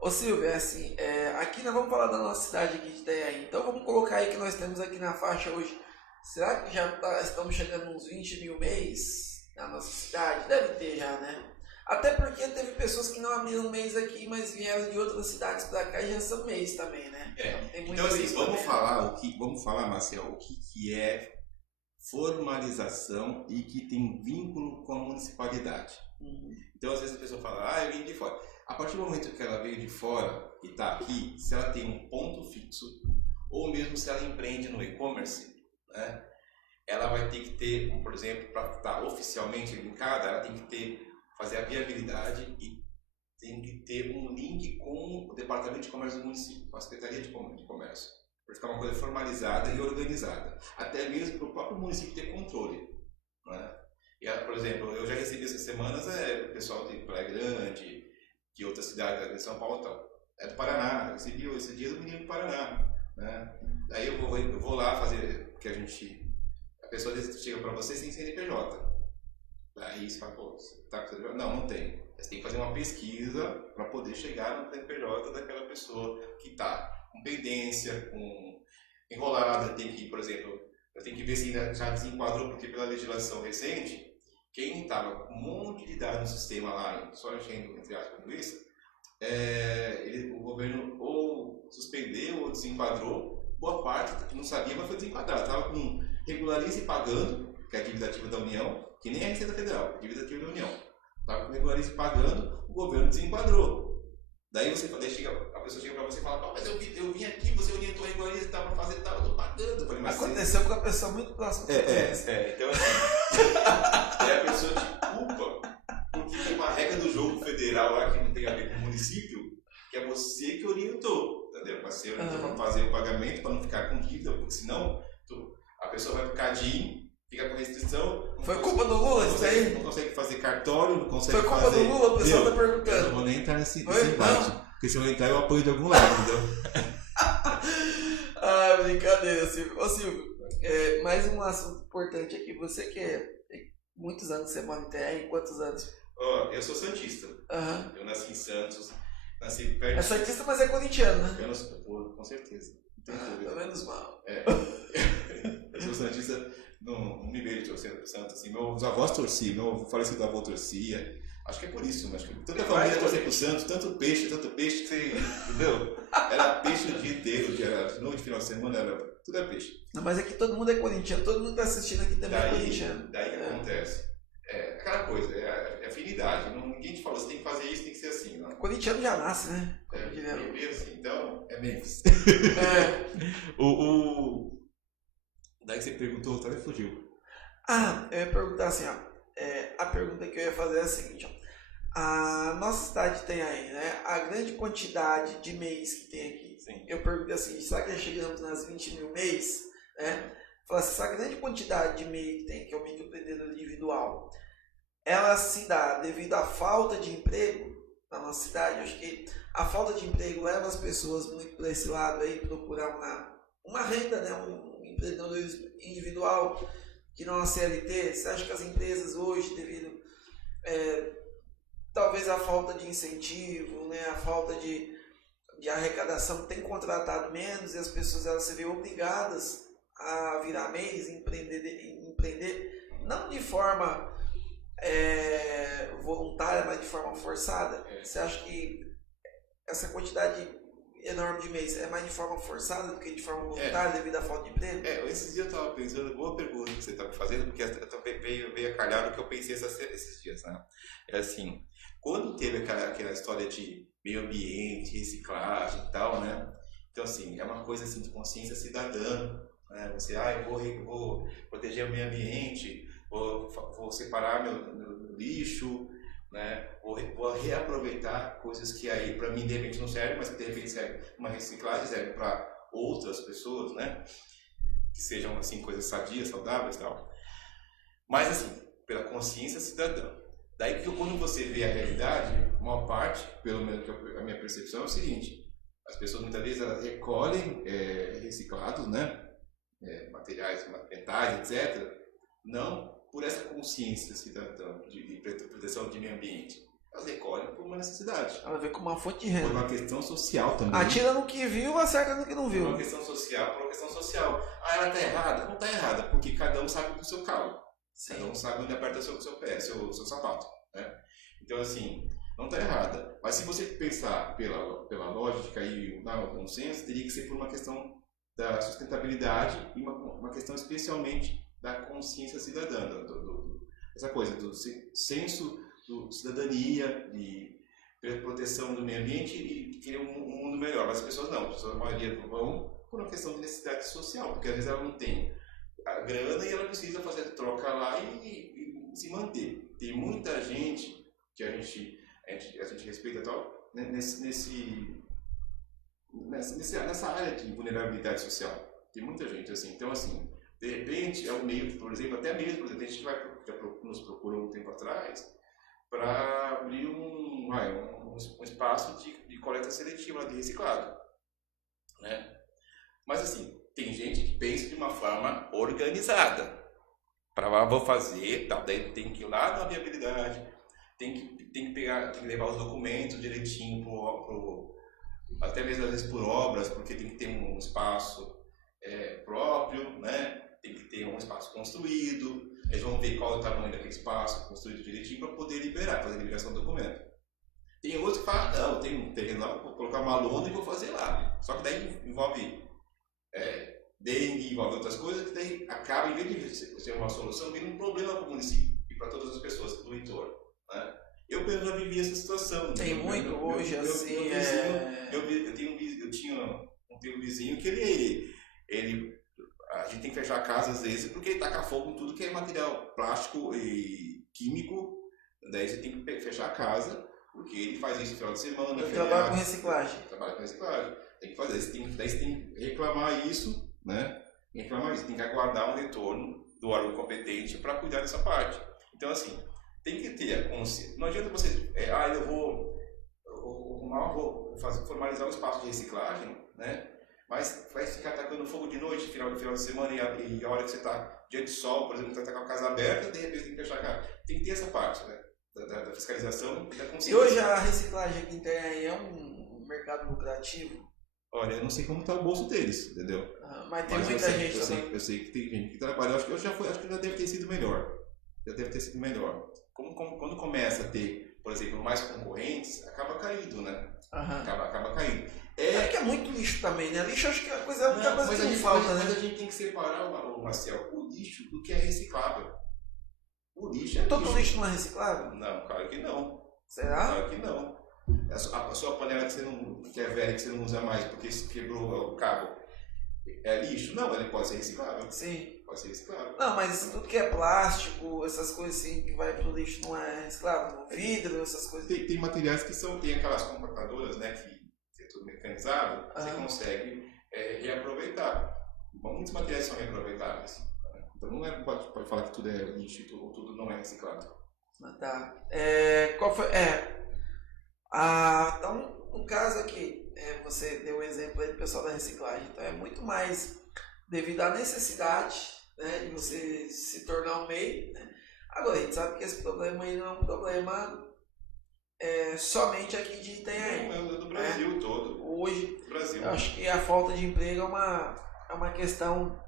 Ô Silvio, assim, aqui nós vamos falar da nossa cidade aqui de Itanhaém. Então vamos colocar aí que nós temos aqui na faixa hoje. Será que já estamos chegando uns 20 mil mês na nossa cidade? Deve ter já, né? Até porque teve pessoas que não abriram mês aqui, mas vieram de outras cidades para cá e já são mês também, né? Então assim, vamos falar, Marcel, o que é formalização e que tem vínculo com a municipalidade. Então às vezes a pessoa fala, eu vim de fora. A partir do momento que ela veio de fora e está aqui, se ela tem um ponto fixo, ou mesmo se ela empreende no e-commerce, né, ela vai ter que ter, por exemplo, para estar oficialmente linkada, ela tem que fazer a viabilidade e tem que ter um link com o Departamento de Comércio do município, com a Secretaria de Comércio, para ficar uma coisa formalizada e organizada, até mesmo para o próprio município ter controle. Né? E, por exemplo, eu já recebi essas semanas o pessoal de Praia Grande, de outra cidade de São Paulo, é do Paraná, eu recebi esse dia do menino do Paraná. Né? Aí eu vou lá fazer, porque a pessoa chega para você sem CNPJ. Aí você fala, pô, você tá com CNPJ? Não tem. Você tem que fazer uma pesquisa para poder chegar no CNPJ daquela pessoa que está com pendência, com enrolada. Tem que, por exemplo, eu tenho que ver se ainda já desenquadrou, porque pela legislação recente, quem estava com um monte de dados no sistema lá, só enchendo, entre aspas, linguiça, o governo ou suspendeu ou desenquadrou, boa parte não sabia, mas foi desenquadrado. Estava com regularize e pagando, que é a dívida ativa da União, que nem a Receita Federal, dívida ativa da União. Estava com regularize e pagando, o governo desenquadrou. Daí a pessoa chega para você e fala, mas eu vim aqui, você orientou a regularize e tal, para fazer tal, eu estou pagando. Eu falei, mas aconteceu com a pessoa muito próxima. Então assim, a pessoa te culpa porque tem uma regra do jogo federal lá que não tem a ver com o município, que é você que orientou, entendeu? Você orientou para fazer o pagamento, para não ficar com dívida, porque senão a pessoa vai ficar fica com restrição. Foi culpa do Lula isso aí? Não consegue fazer cartório, não consegue fazer... Foi culpa do Lula? O pessoal está perguntando. Eu não vou nem entrar nesse embate, porque se eu entrar eu apoio de algum lado, entendeu? Brincadeira, Silvio. Ô Silvio, mais um assunto importante aqui. Você que muitos anos você mora em Itanhaém, quantos anos? Ó, eu sou santista. Aham. Eu nasci em Santos, nasci perto. É santista, mas é corintiano, né? Eu não sou, pô, com certeza. Não tem dúvida. Menos mal. É. Eu sou santista, não me vejo de ser santo, assim. Meus avós torciam, meu falecido avô torcia. Acho que é por isso, acho que tanta família torcia pro Santos, tanto peixe, que você, entendeu? Era peixe o dia inteiro, que era noite, final de semana, tudo é peixe. Não, mas aqui todo mundo é corintiano, todo mundo que tá assistindo aqui também é corintiano. Daí que acontece. É aquela coisa, é afinidade. Ninguém te falou, você tem que fazer isso, tem que ser assim. Não? Corintiano já nasce, né? Meio assim, então, é Memphis. É. Daí que você perguntou, até fugiu. Eu ia perguntar assim, ó. A pergunta que eu ia fazer é a seguinte, ó. A nossa cidade tem aí, né? A grande quantidade de MEIs que tem aqui. Sim. Eu pergunto assim, será que já chegamos nas 20 mil MEIs? Né? Fala assim, essa grande quantidade de MEI que tem, que é o microempreendedor individual, ela se dá devido à falta de emprego na nossa cidade? Eu acho que a falta de emprego leva as pessoas muito para esse lado aí, procurar uma renda, né? Um empreendedor individual que não é CLT. Você acha que as empresas hoje, devido talvez a falta de incentivo, né, a falta de arrecadação, tem contratado menos e as pessoas elas se veem obrigadas a virar MEIs, empreender não de forma voluntária, mas de forma forçada? Você acha que essa quantidade enorme de MEIs é mais de forma forçada do que de forma voluntária devido à falta de emprego? Esses dias eu estava pensando, boa pergunta que você está me fazendo, porque veio a calhar o que eu pensei esses dias, né? É assim, quando teve aquela história de meio ambiente, reciclagem e tal, né? Então, assim, é uma coisa assim de consciência cidadã, né? Você, eu vou proteger o meio ambiente, vou separar meu lixo, né? Vou reaproveitar coisas que aí para mim de repente não servem, mas que de repente serve uma reciclagem, serve para outras pessoas, né? Que sejam assim coisas sadias, saudáveis e tal. Mas assim, pela consciência cidadã. Daí que quando você vê a realidade, uma parte, pelo menos a minha percepção é o seguinte: as pessoas muitas vezes elas recolhem reciclados, né? Materiais metais, etc. Não por essa consciência cidadã de proteção de meio ambiente. Elas recolhem por uma necessidade. Ela vê como uma fonte de renda. Por uma questão social também. Atira no que viu, acerta no que não viu. Por uma questão social. Ela está errada? Não está errada, porque cada um sabe do seu calo. Sim. Cada um sabe onde aperta seu pé, seu sapato. Né? Então, assim, não está errada. Mas se você pensar pela lógica e no bom senso, teria que ser por uma questão da sustentabilidade e uma questão especialmente da consciência cidadã, essa coisa do senso de cidadania, de proteção do meio ambiente e querer um mundo melhor. Mas as pessoas não, a maioria vão por uma questão de necessidade social, porque às vezes ela não tem a grana e ela precisa fazer troca lá e se manter. Tem muita gente que a gente respeita e tal, né, nessa área de vulnerabilidade social. Tem muita gente assim. Então, assim, de repente, é um meio, por exemplo, a gente nos procurou um tempo atrás para abrir um espaço de coleta seletiva de reciclado, né? Mas assim, tem gente que pensa de uma forma organizada. Vou fazer, tal, daí tem que ir lá na viabilidade, tem que levar os documentos direitinho até mesmo às vezes por obras, porque tem que ter um espaço próprio, né? Tem que ter um espaço construído, eles vão ver qual é o tamanho daquele espaço construído direitinho para poder fazer a liberação do documento. Tem outros que falam, não, tem um terreno lá, vou colocar uma lona e vou fazer lá. Só que daí envolve dengue, envolve outras coisas, que daí acaba, em vez de ser uma solução, vira um problema para o município e para todas as pessoas do entorno. Né? Eu mesmo já vivi essa situação. Tem muito hoje, assim, eu tenho um vizinho que a gente tem que fechar a casa às vezes porque ele taca fogo em tudo que é material plástico e químico. Daí você tem que fechar a casa, porque ele faz isso no final de semana. Ele trabalha com reciclagem. Tem que fazer. Daí você tem que reclamar isso, né? Tem que aguardar um retorno do órgão competente para cuidar dessa parte. Então, assim, tem que ter a consciência. Não adianta você, eu vou formalizar um espaço de reciclagem, né? Mas vai ficar atacando fogo de noite, final de semana, e a hora que você está dia de sol, por exemplo, você está com a casa aberta, de repente tem que fechar a casa. Tem que ter essa parte, né? da fiscalização e da E consciência. hoje a reciclagem que tem aí é um mercado lucrativo? Olha, eu não sei como está o bolso deles, entendeu? Mas tem Mas muita gente eu também. sei que tem gente que trabalha. Eu acho que já deve ter sido melhor. Já deve ter sido melhor. Quando começa a ter, por exemplo, mais concorrentes, acaba caindo, né? Acaba caindo. É que é muito lixo também, né? Lixo acho que é a única coisa que não falta, né? Mas a gente tem que separar, Marcel, o lixo do que é reciclável. O lixo é Todo lixo não é reciclável? Não, claro que não. Será? Claro que não. A sua panela que é velha, que você não usa mais porque quebrou o cabo, é lixo? Não, ele pode ser reciclável. Sim. Pode ser reciclável. Não, mas tudo que é plástico, essas coisas assim que vai pro lixo não é reciclável? Vidro, essas coisas. Tem materiais que tem aquelas compactadoras, né, que é tudo mecanizado, você consegue reaproveitar. Muitos materiais são reaproveitáveis. Então não pode falar que tudo é lixo ou tudo não é reciclado. Tá. Qual foi? Então, no caso aqui, você deu o exemplo aí do pessoal da reciclagem. Então é muito mais devido à necessidade, né, de você se tornar um meio. Né? Agora, a gente sabe que esse problema aí não é um problema somente aqui de Itanhaém. Não, é do Brasil todo. Hoje, Brasil. eu acho que a falta de emprego é uma questão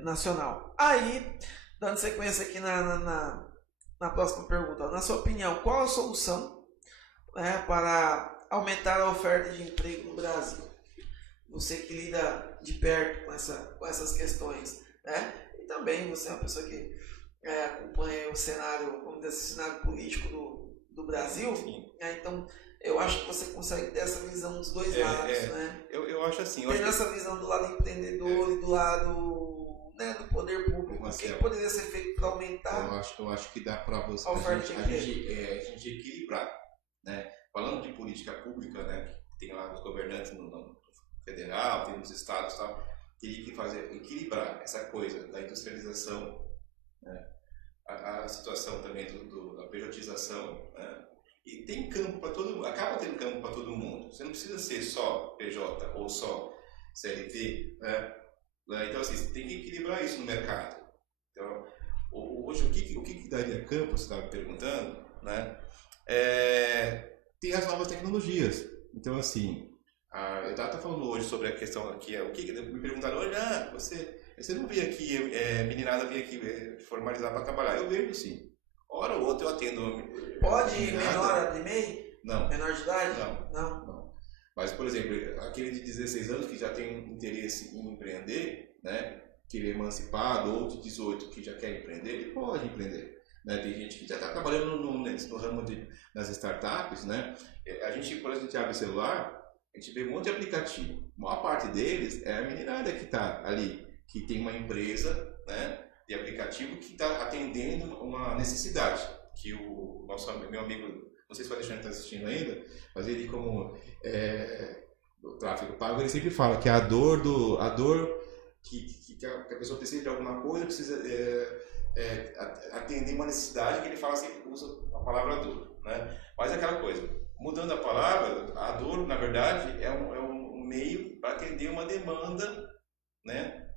nacional. Aí, dando sequência aqui na próxima pergunta, na sua opinião, qual a solução para aumentar a oferta de emprego no Brasil? Você que lida de perto com essas questões, né? E também você é uma pessoa que acompanha o cenário, vamos dizer, o cenário político do Brasil, né? Então eu acho que você consegue ter essa visão dos dois lados, né? Eu acho assim. Tem essa visão do lado empreendedor e do lado, né, do poder público. O que poderia ser feito para aumentar? Eu acho que dá para você a gente equilibrar, né? Falando de política pública, né? Que tem lá os governantes no federal, tem nos estados e tal, teria que equilibrar essa coisa da industrialização, né? A situação também da pejotização, né? E tem campo para todo mundo, acaba tendo campo para todo mundo. Você não precisa ser só PJ ou só CLT, né? Então assim, você tem que equilibrar isso no mercado. Então, hoje o que daria campo, você estava me perguntando, né? Tem as novas tecnologias. Então assim, eu estava falando hoje sobre a questão aqui, me perguntaram, olha, você não veio aqui, meninada veio aqui formalizar para trabalhar. Eu vejo sim. Hora ou outra eu atendo. Pode menor abrir MEI? Não. Menor de idade? Não. Mas, por exemplo, aquele de 16 anos que já tem interesse em empreender, né, que ele é emancipado, ou de 18 que já quer empreender, ele pode empreender. Né? Tem gente que já está trabalhando no ramo das startups, né? A gente, por exemplo, abre celular, a gente vê um monte de aplicativo. A maior parte deles é a meninada que está ali, que tem uma empresa, né, de aplicativo que está atendendo uma necessidade. Que meu amigo, não sei se o Alexandre está assistindo ainda, mas ele, como o tráfego pago, ele sempre fala que a dor que a pessoa precisa de alguma coisa, precisa atender uma necessidade, que ele fala sempre, usa a palavra dor, né? Mas é aquela coisa, mudando a palavra, a dor, na verdade, é um meio para atender uma demanda, né?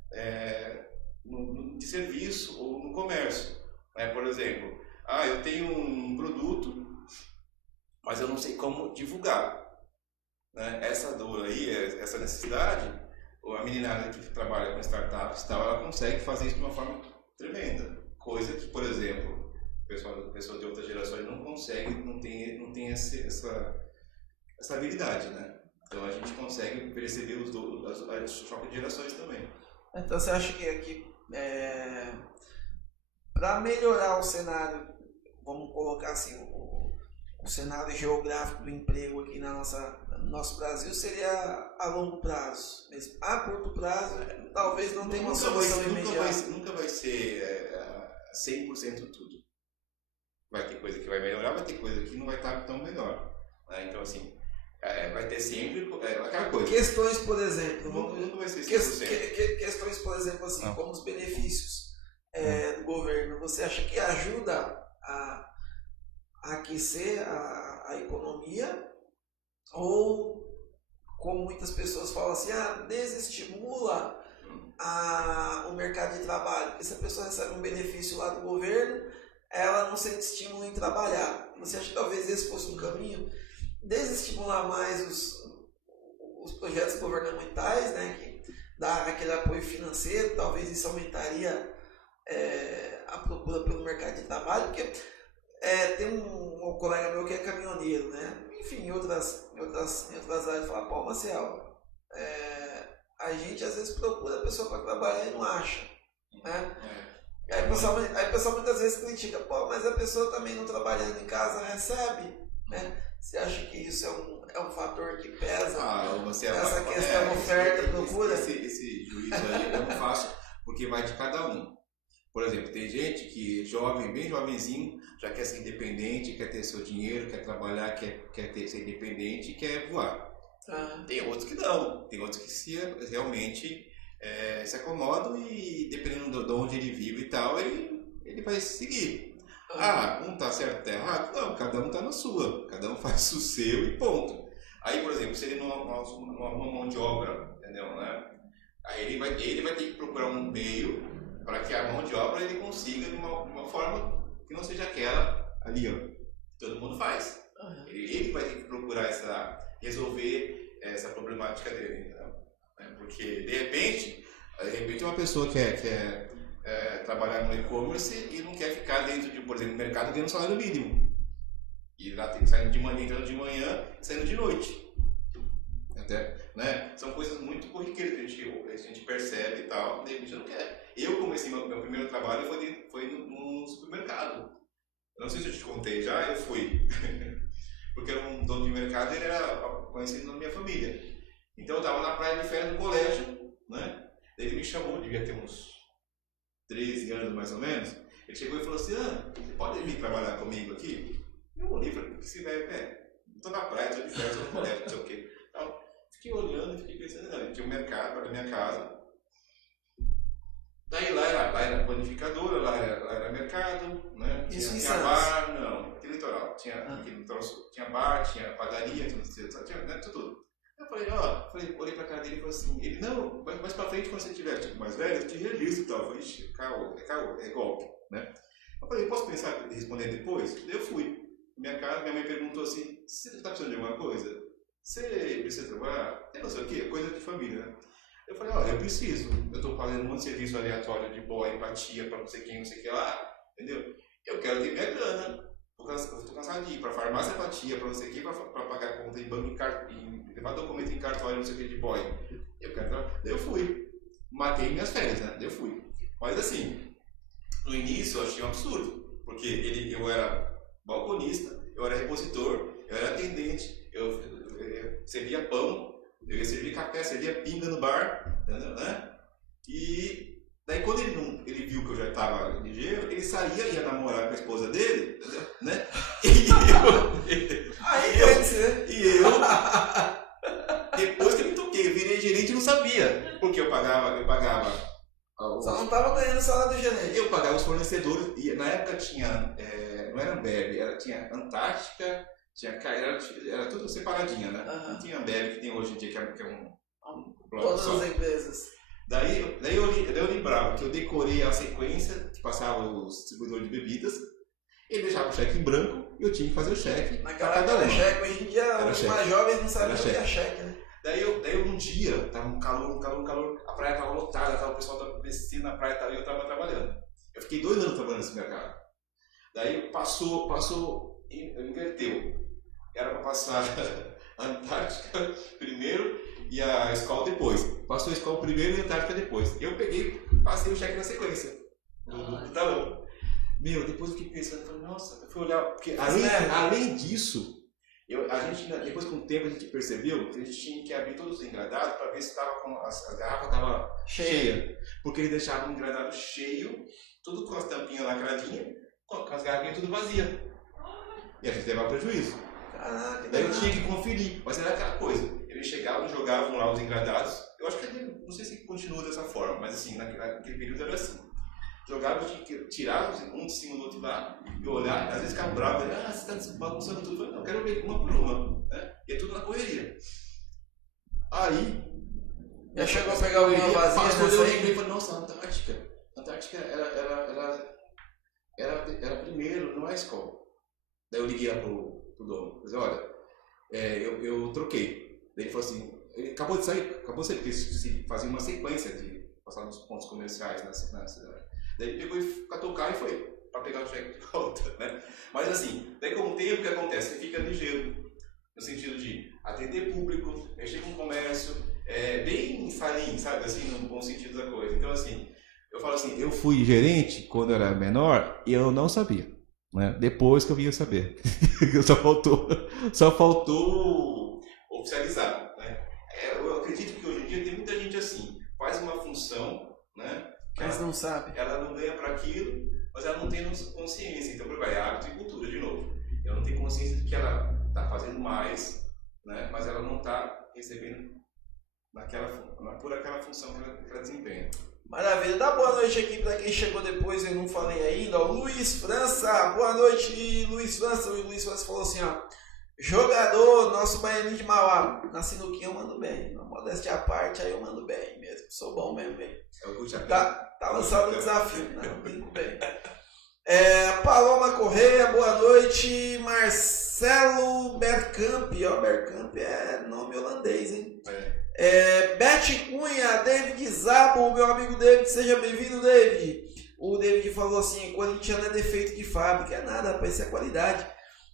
De serviço ou no comércio, né? Por exemplo, eu tenho um produto, mas eu não sei como divulgar, né? Essa dor aí, essa necessidade, a meninada que trabalha com startups e tal, ela consegue fazer isso de uma forma tremenda, coisa que, por exemplo, pessoas de outras gerações não conseguem, não tem essa habilidade, né? Então a gente consegue perceber os choques de gerações também. Então você acha que aqui, para melhorar o cenário, vamos colocar assim, o cenário geográfico do emprego aqui no nosso Brasil seria a longo prazo, mesmo a curto prazo, talvez não tenha uma solução imediata. Nunca vai ser 100% tudo. Vai ter coisa que vai melhorar, vai ter coisa que não vai estar tão melhor, né? Então assim, vai ter sempre aquela coisa. Questões, por exemplo, nunca vai ser 100%. Questões, por exemplo, assim, como os benefícios do governo, você acha que ajuda a aquecer a economia, ou como muitas pessoas falam assim, desestimula o mercado de trabalho, porque se a pessoa recebe um benefício lá do governo, ela não sente estímulo em trabalhar. Você acha que talvez esse fosse um caminho? Desestimular mais os projetos governamentais, né, que dá aquele apoio financeiro, talvez isso aumentaria a procura pelo mercado de trabalho, porque tem um colega meu que é caminhoneiro, né? Enfim, em outras áreas, fala, pô, Marcel, a gente às vezes procura a pessoa para trabalhar e não acha, né? Aí o pessoal muitas vezes critica, pô, mas a pessoa também não trabalhando em casa recebe, né? Você acha que isso é um fator que pesa essa questão oferta e procura? Esse juízo aí eu não faço, porque vai de cada um. Por exemplo, tem gente que jovem, bem jovenzinho, já quer ser independente, quer ter seu dinheiro, quer trabalhar, quer ser independente e quer voar. Tem outros que não, tem outros que realmente se acomodam e dependendo de onde ele vive e tal, ele vai seguir. Um tá certo, tá errado? Não, cada um tá na sua, cada um faz o seu e ponto. Aí, por exemplo, se ele não arruma uma mão de obra, entendeu, né? Aí ele vai ter que procurar um meio para que a mão de obra ele consiga de uma forma que não seja aquela ali, ó, que todo mundo faz. Ele vai ter que procurar resolver essa problemática dele, entendeu? Porque de repente uma pessoa quer trabalhar no e-commerce e não quer ficar dentro de, por exemplo, do mercado ganhando salário mínimo. E lá tem que sair de manhã, entrando de manhã e saindo de noite. Até, né? São coisas muito corriqueiras que a gente percebe e tal, de repente não quer. Eu comecei meu primeiro trabalho foi no supermercado. Eu não sei se eu te contei já, eu fui. Porque era um dono de mercado e ele era conhecido na minha família. Então eu estava na praia de férias no colégio, né? Daí ele me chamou, devia ter uns 13 anos mais ou menos. Ele chegou e falou assim: você pode vir trabalhar comigo aqui? Eu olhei e falei: o que esse velho quer? Estou na praia, estou de férias, estou no colégio, não sei o quê. Então, fiquei olhando e fiquei pensando, não, tinha um mercado perto da minha casa. Daí lá era panificadora, lá era mercado, né? Tinha bar, não, aqui no litoral, aqui no litoral sul, tinha bar, tinha padaria, tinha tudo. Eu falei, olhei pra cara dele e falei assim, ele, não, mais pra frente quando você tiver mais velho, eu te registro e tal. Eu falei, caô, é golpe, né? Eu falei, posso pensar em responder depois? Daí eu fui. Minha mãe perguntou assim, você tá precisando de alguma coisa? Você precisa trabalhar? Eu não sei o quê, coisa de família, né? Eu falei, eu preciso. Eu tô fazendo um monte de serviço aleatório de boy, empatia, pra não sei quem, não sei o que lá, entendeu? Eu quero ter minha grana. Eu tô cansado de ir pra farmácia, empatia, pra não sei o que, pra pagar conta em banco, levar documento em cartório, não sei o que, de boy. Eu quero trabalhar. Daí eu fui. Matei minhas férias, né? Daí eu fui. Mas assim, no início eu achei um absurdo. Porque eu era balconista, eu era repositor, eu era atendente, eu servia pão, eu ia servir café, servia pinga no bar, entendeu, né? E daí quando ele viu que eu já estava ligeiro, ele saía e ia namorar com a esposa dele, entendeu, né? E eu depois que eu me toquei, eu virei gerente e não sabia, porque eu pagava só não estava ganhando salário do gerente. Eu pagava os fornecedores, e na época tinha, não era Ambev, tinha Antártica, era tudo separadinho, né? Não tinha Ambev que tem hoje em dia, que é um todas só. as empresas. Daí eu lembrava que eu decorei a sequência que passava o distribuidor de bebidas, ele deixava o cheque em branco e eu tinha que fazer o cheque. Naquela época era cheque, hoje em dia os mais jovens não sabem o que é cheque, né? Daí um dia, tava um calor, a praia tava lotada, o pessoal tava descendo na praia e eu tava trabalhando. Eu fiquei 2 anos trabalhando nesse mercado. Daí passou, inverteu. Era para passar a Antártica primeiro e a Skol depois. Passou a Skol primeiro e a Antártica depois. Eu passei o cheque na sequência do talão. Depois eu fiquei pensando, falei, nossa, eu fui olhar, porque além disso, a gente, depois com o tempo a gente percebeu que a gente tinha que abrir todos os engradados para ver se as garrafas estavam cheias. Porque eles deixavam o engradado cheio, tudo com as tampinhas lacradinhas, com as garrafinhas tudo vazias. E a gente levava prejuízo. Caraca, daí eu tinha que conferir, mas era aquela coisa. Eles chegavam, jogavam lá os engradados. Eu acho que não sei se continua dessa forma, mas assim, naquele período era assim. Jogava, eu tinha que tirar um de cima do outro lá e olhar, às vezes ficava bravo, você está bagunçando tudo. Eu falei, não, eu quero ver uma por uma, né? E é tudo na correria. Aí, já chegou a pegar alguma vazia nessa aí? Eu falei, nossa, a Antártica era era primeiro numa escola. Daí eu liguei lá pro dono, falei, olha, eu troquei. Daí ele falou assim, ele acabou de sair, porque se fazia uma sequência de passar nos pontos comerciais na cidade. Daí ele pegou e catou o carro e foi para pegar o cheque de volta, né? Mas assim, daí com o tempo o que acontece? Ele fica ligeiro, no sentido de atender público, mexer com o comércio, bem farinha, sabe? Assim, no bom sentido da coisa. Então assim, eu falo assim, eu fui gerente quando eu era menor e eu não sabia, né? Depois que eu vim saber. só faltou oficializar, né? Eu acredito que hoje em dia tem muita gente assim, faz uma função, né? Mas não sabe. Ela não ganha para aquilo, mas ela não tem consciência. Então, é hábito e cultura, de novo. Ela não tem consciência de que ela está fazendo mais, né? Mas ela não está recebendo por aquela função que ela desempenha. Maravilha. Dá boa noite aqui para quem chegou depois, eu não falei ainda. Ó, Luiz França. Boa noite, Luiz França. O Luiz França falou assim, ó. Jogador, nosso baianinho de Mauá. Na sinuquinha eu mando bem. Na modéstia à parte, aí eu mando bem mesmo. Sou bom mesmo, bem. Tá lançado o desafio. Não, brinco bem. Paloma Correia, boa noite. Marcelo Bergkamp. Ó, Bergkamp é nome holandês, hein? Beth Cunha, David Zabo, meu amigo David, seja bem-vindo, David. O David falou assim, corintiano é defeito de fábrica. É nada, rapaz, isso é qualidade.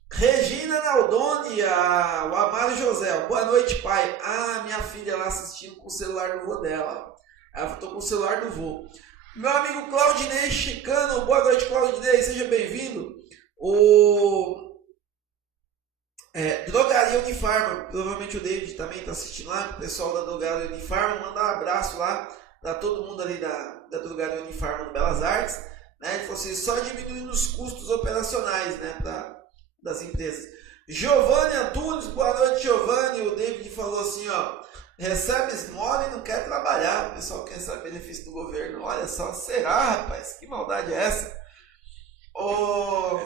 Regina Naldoni, o Amaro José, boa noite, pai. Minha filha lá assistindo com o celular do vô dela. Eu tô com o celular do vô. Meu amigo Claudinei Chicano, boa noite, Claudinei, seja bem-vindo. Drogaria Unifarma, provavelmente o David também está assistindo lá, o pessoal da Drogaria Unifarma, mandar um abraço lá para todo mundo ali da Drogaria Unifarma no Belas Artes, né? Ele falou assim, só diminuindo os custos operacionais, né, das empresas. Giovanni Antunes, boa noite, Giovanni. O David falou assim, ó, recebe esmola e não quer trabalhar, o pessoal quer saber benefício do governo. Olha só, será, rapaz? Que maldade é essa?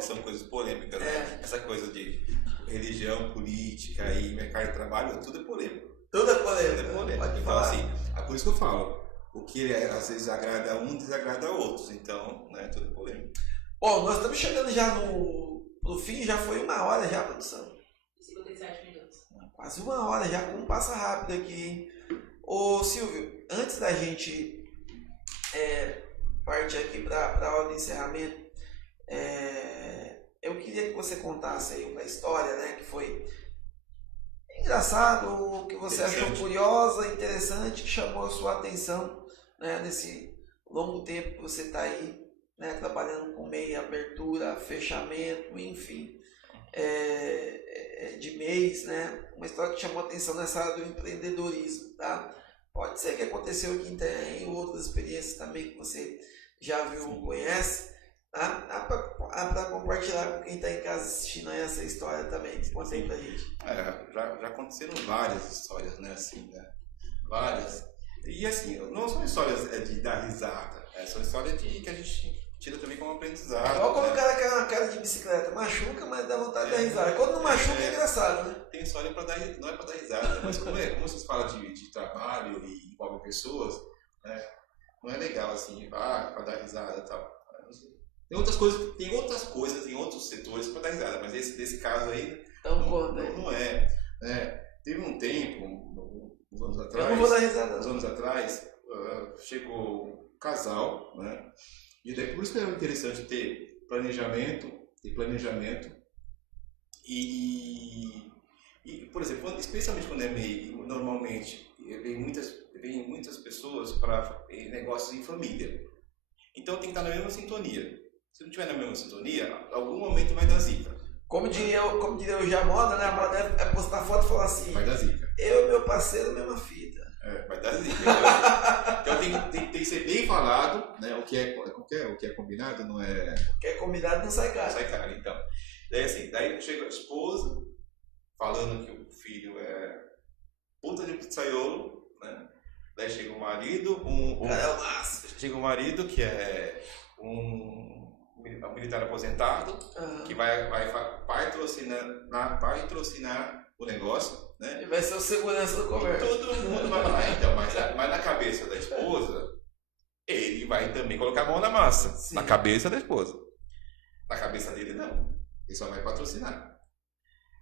São coisas polêmicas, né? Essa coisa de religião, política e mercado de trabalho, tudo é polêmico. Tudo é polêmico. Tudo é polêmico. Pode então, falar. assim, é por isso que eu falo, o que às vezes agrada a um, desagrada a outros. Então, né, tudo é polêmico. Bom, nós estamos chegando já no fim, já foi 1 hora já, produção. 57 minutos. Quase 1 hora já, como passa rápido aqui, hein? Ô Silvio, antes da gente partir aqui para a hora de encerramento, eu queria que você contasse aí uma história, né, que foi engraçado, que você achou curiosa, interessante, que chamou a sua atenção, né, nesse longo tempo que você está aí, né, trabalhando com MEI, abertura, fechamento, enfim, de mês, né, uma história que chamou a atenção nessa área do empreendedorismo, tá? Pode ser que aconteceu aqui em outras experiências também que você já viu ou conhece, tá? Dá para compartilhar com quem está em casa assistindo aí essa história também, conta aí pra gente. Já aconteceram várias histórias, né, assim, né? Várias. E assim, não são histórias de dar risada, são histórias que a gente tira também como aprendizado. Igual quando né? o cara cai na cara de bicicleta, machuca, mas dá vontade de dar risada. Quando não machuca é engraçado, né? Tem história para dar, não é para dar risada, mas como vocês falam de trabalho e envolve pessoas, né? Não é legal assim, para dar risada e tal. Tem outras coisas em outros setores para dar risada, mas desse caso aí Então não, conta aí. não é. Teve um tempo, uns anos atrás. Eu não vou dar risada. Uns anos atrás, chegou um casal, né? E daí por isso que é interessante ter planejamento e por exemplo, especialmente quando é MEI, normalmente vem muitas pessoas para negócios em família. Então tem que estar na mesma sintonia. Se não tiver na mesma sintonia, algum momento vai dar zica. Como diria o Jamoda, né? A moda é postar foto e falar assim, Vai dar zica. eu e meu parceiro, mesma fita. Vai dar zica. Então tem que ser bem falado, né? O que é combinado não é... O que é combinado não sai caro. Sai caro, então. Daí assim, daí chega a esposa falando que o filho é puta de pizzaiolo, né? Daí chega o marido, Cara, é o máximo. chega o marido que é um militar aposentado, que vai patrocinar o negócio, né? E vai ser o segurança do E comércio. todo mundo vai falar, então, mas na cabeça da esposa, ele vai também colocar a mão na massa, Sim. na cabeça da esposa. Na cabeça dele, não. Ele só vai patrocinar.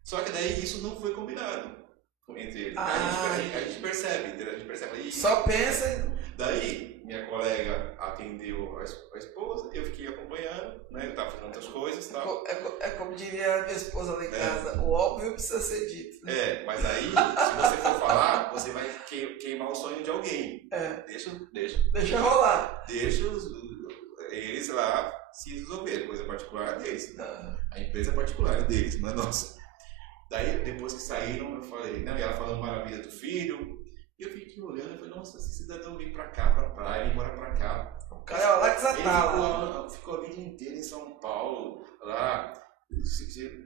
Só que daí isso não foi combinado entre eles. A gente percebe, entendeu? A gente percebe. E só pensa. daí, minha colega atendeu a esposa, eu fiquei acompanhando, né? Eu tava fazendo outras coisas e tal. É como diria a minha esposa lá em casa, o óbvio precisa ser dito. Né? Mas aí, se você for falar, você vai queimar o sonho de alguém. Deixa rolar. Deixa eles lá se resolver, coisa particular deles. A empresa particular deles, não é nossa. Daí, depois que saíram, eu falei, não, e ela falando maravilha do filho. E eu fiquei olhando e falei, nossa, esse cidadão vem pra cá, pra praia, vem morar pra cá. O cara é lá que ele ficou a vida inteira em São Paulo, lá,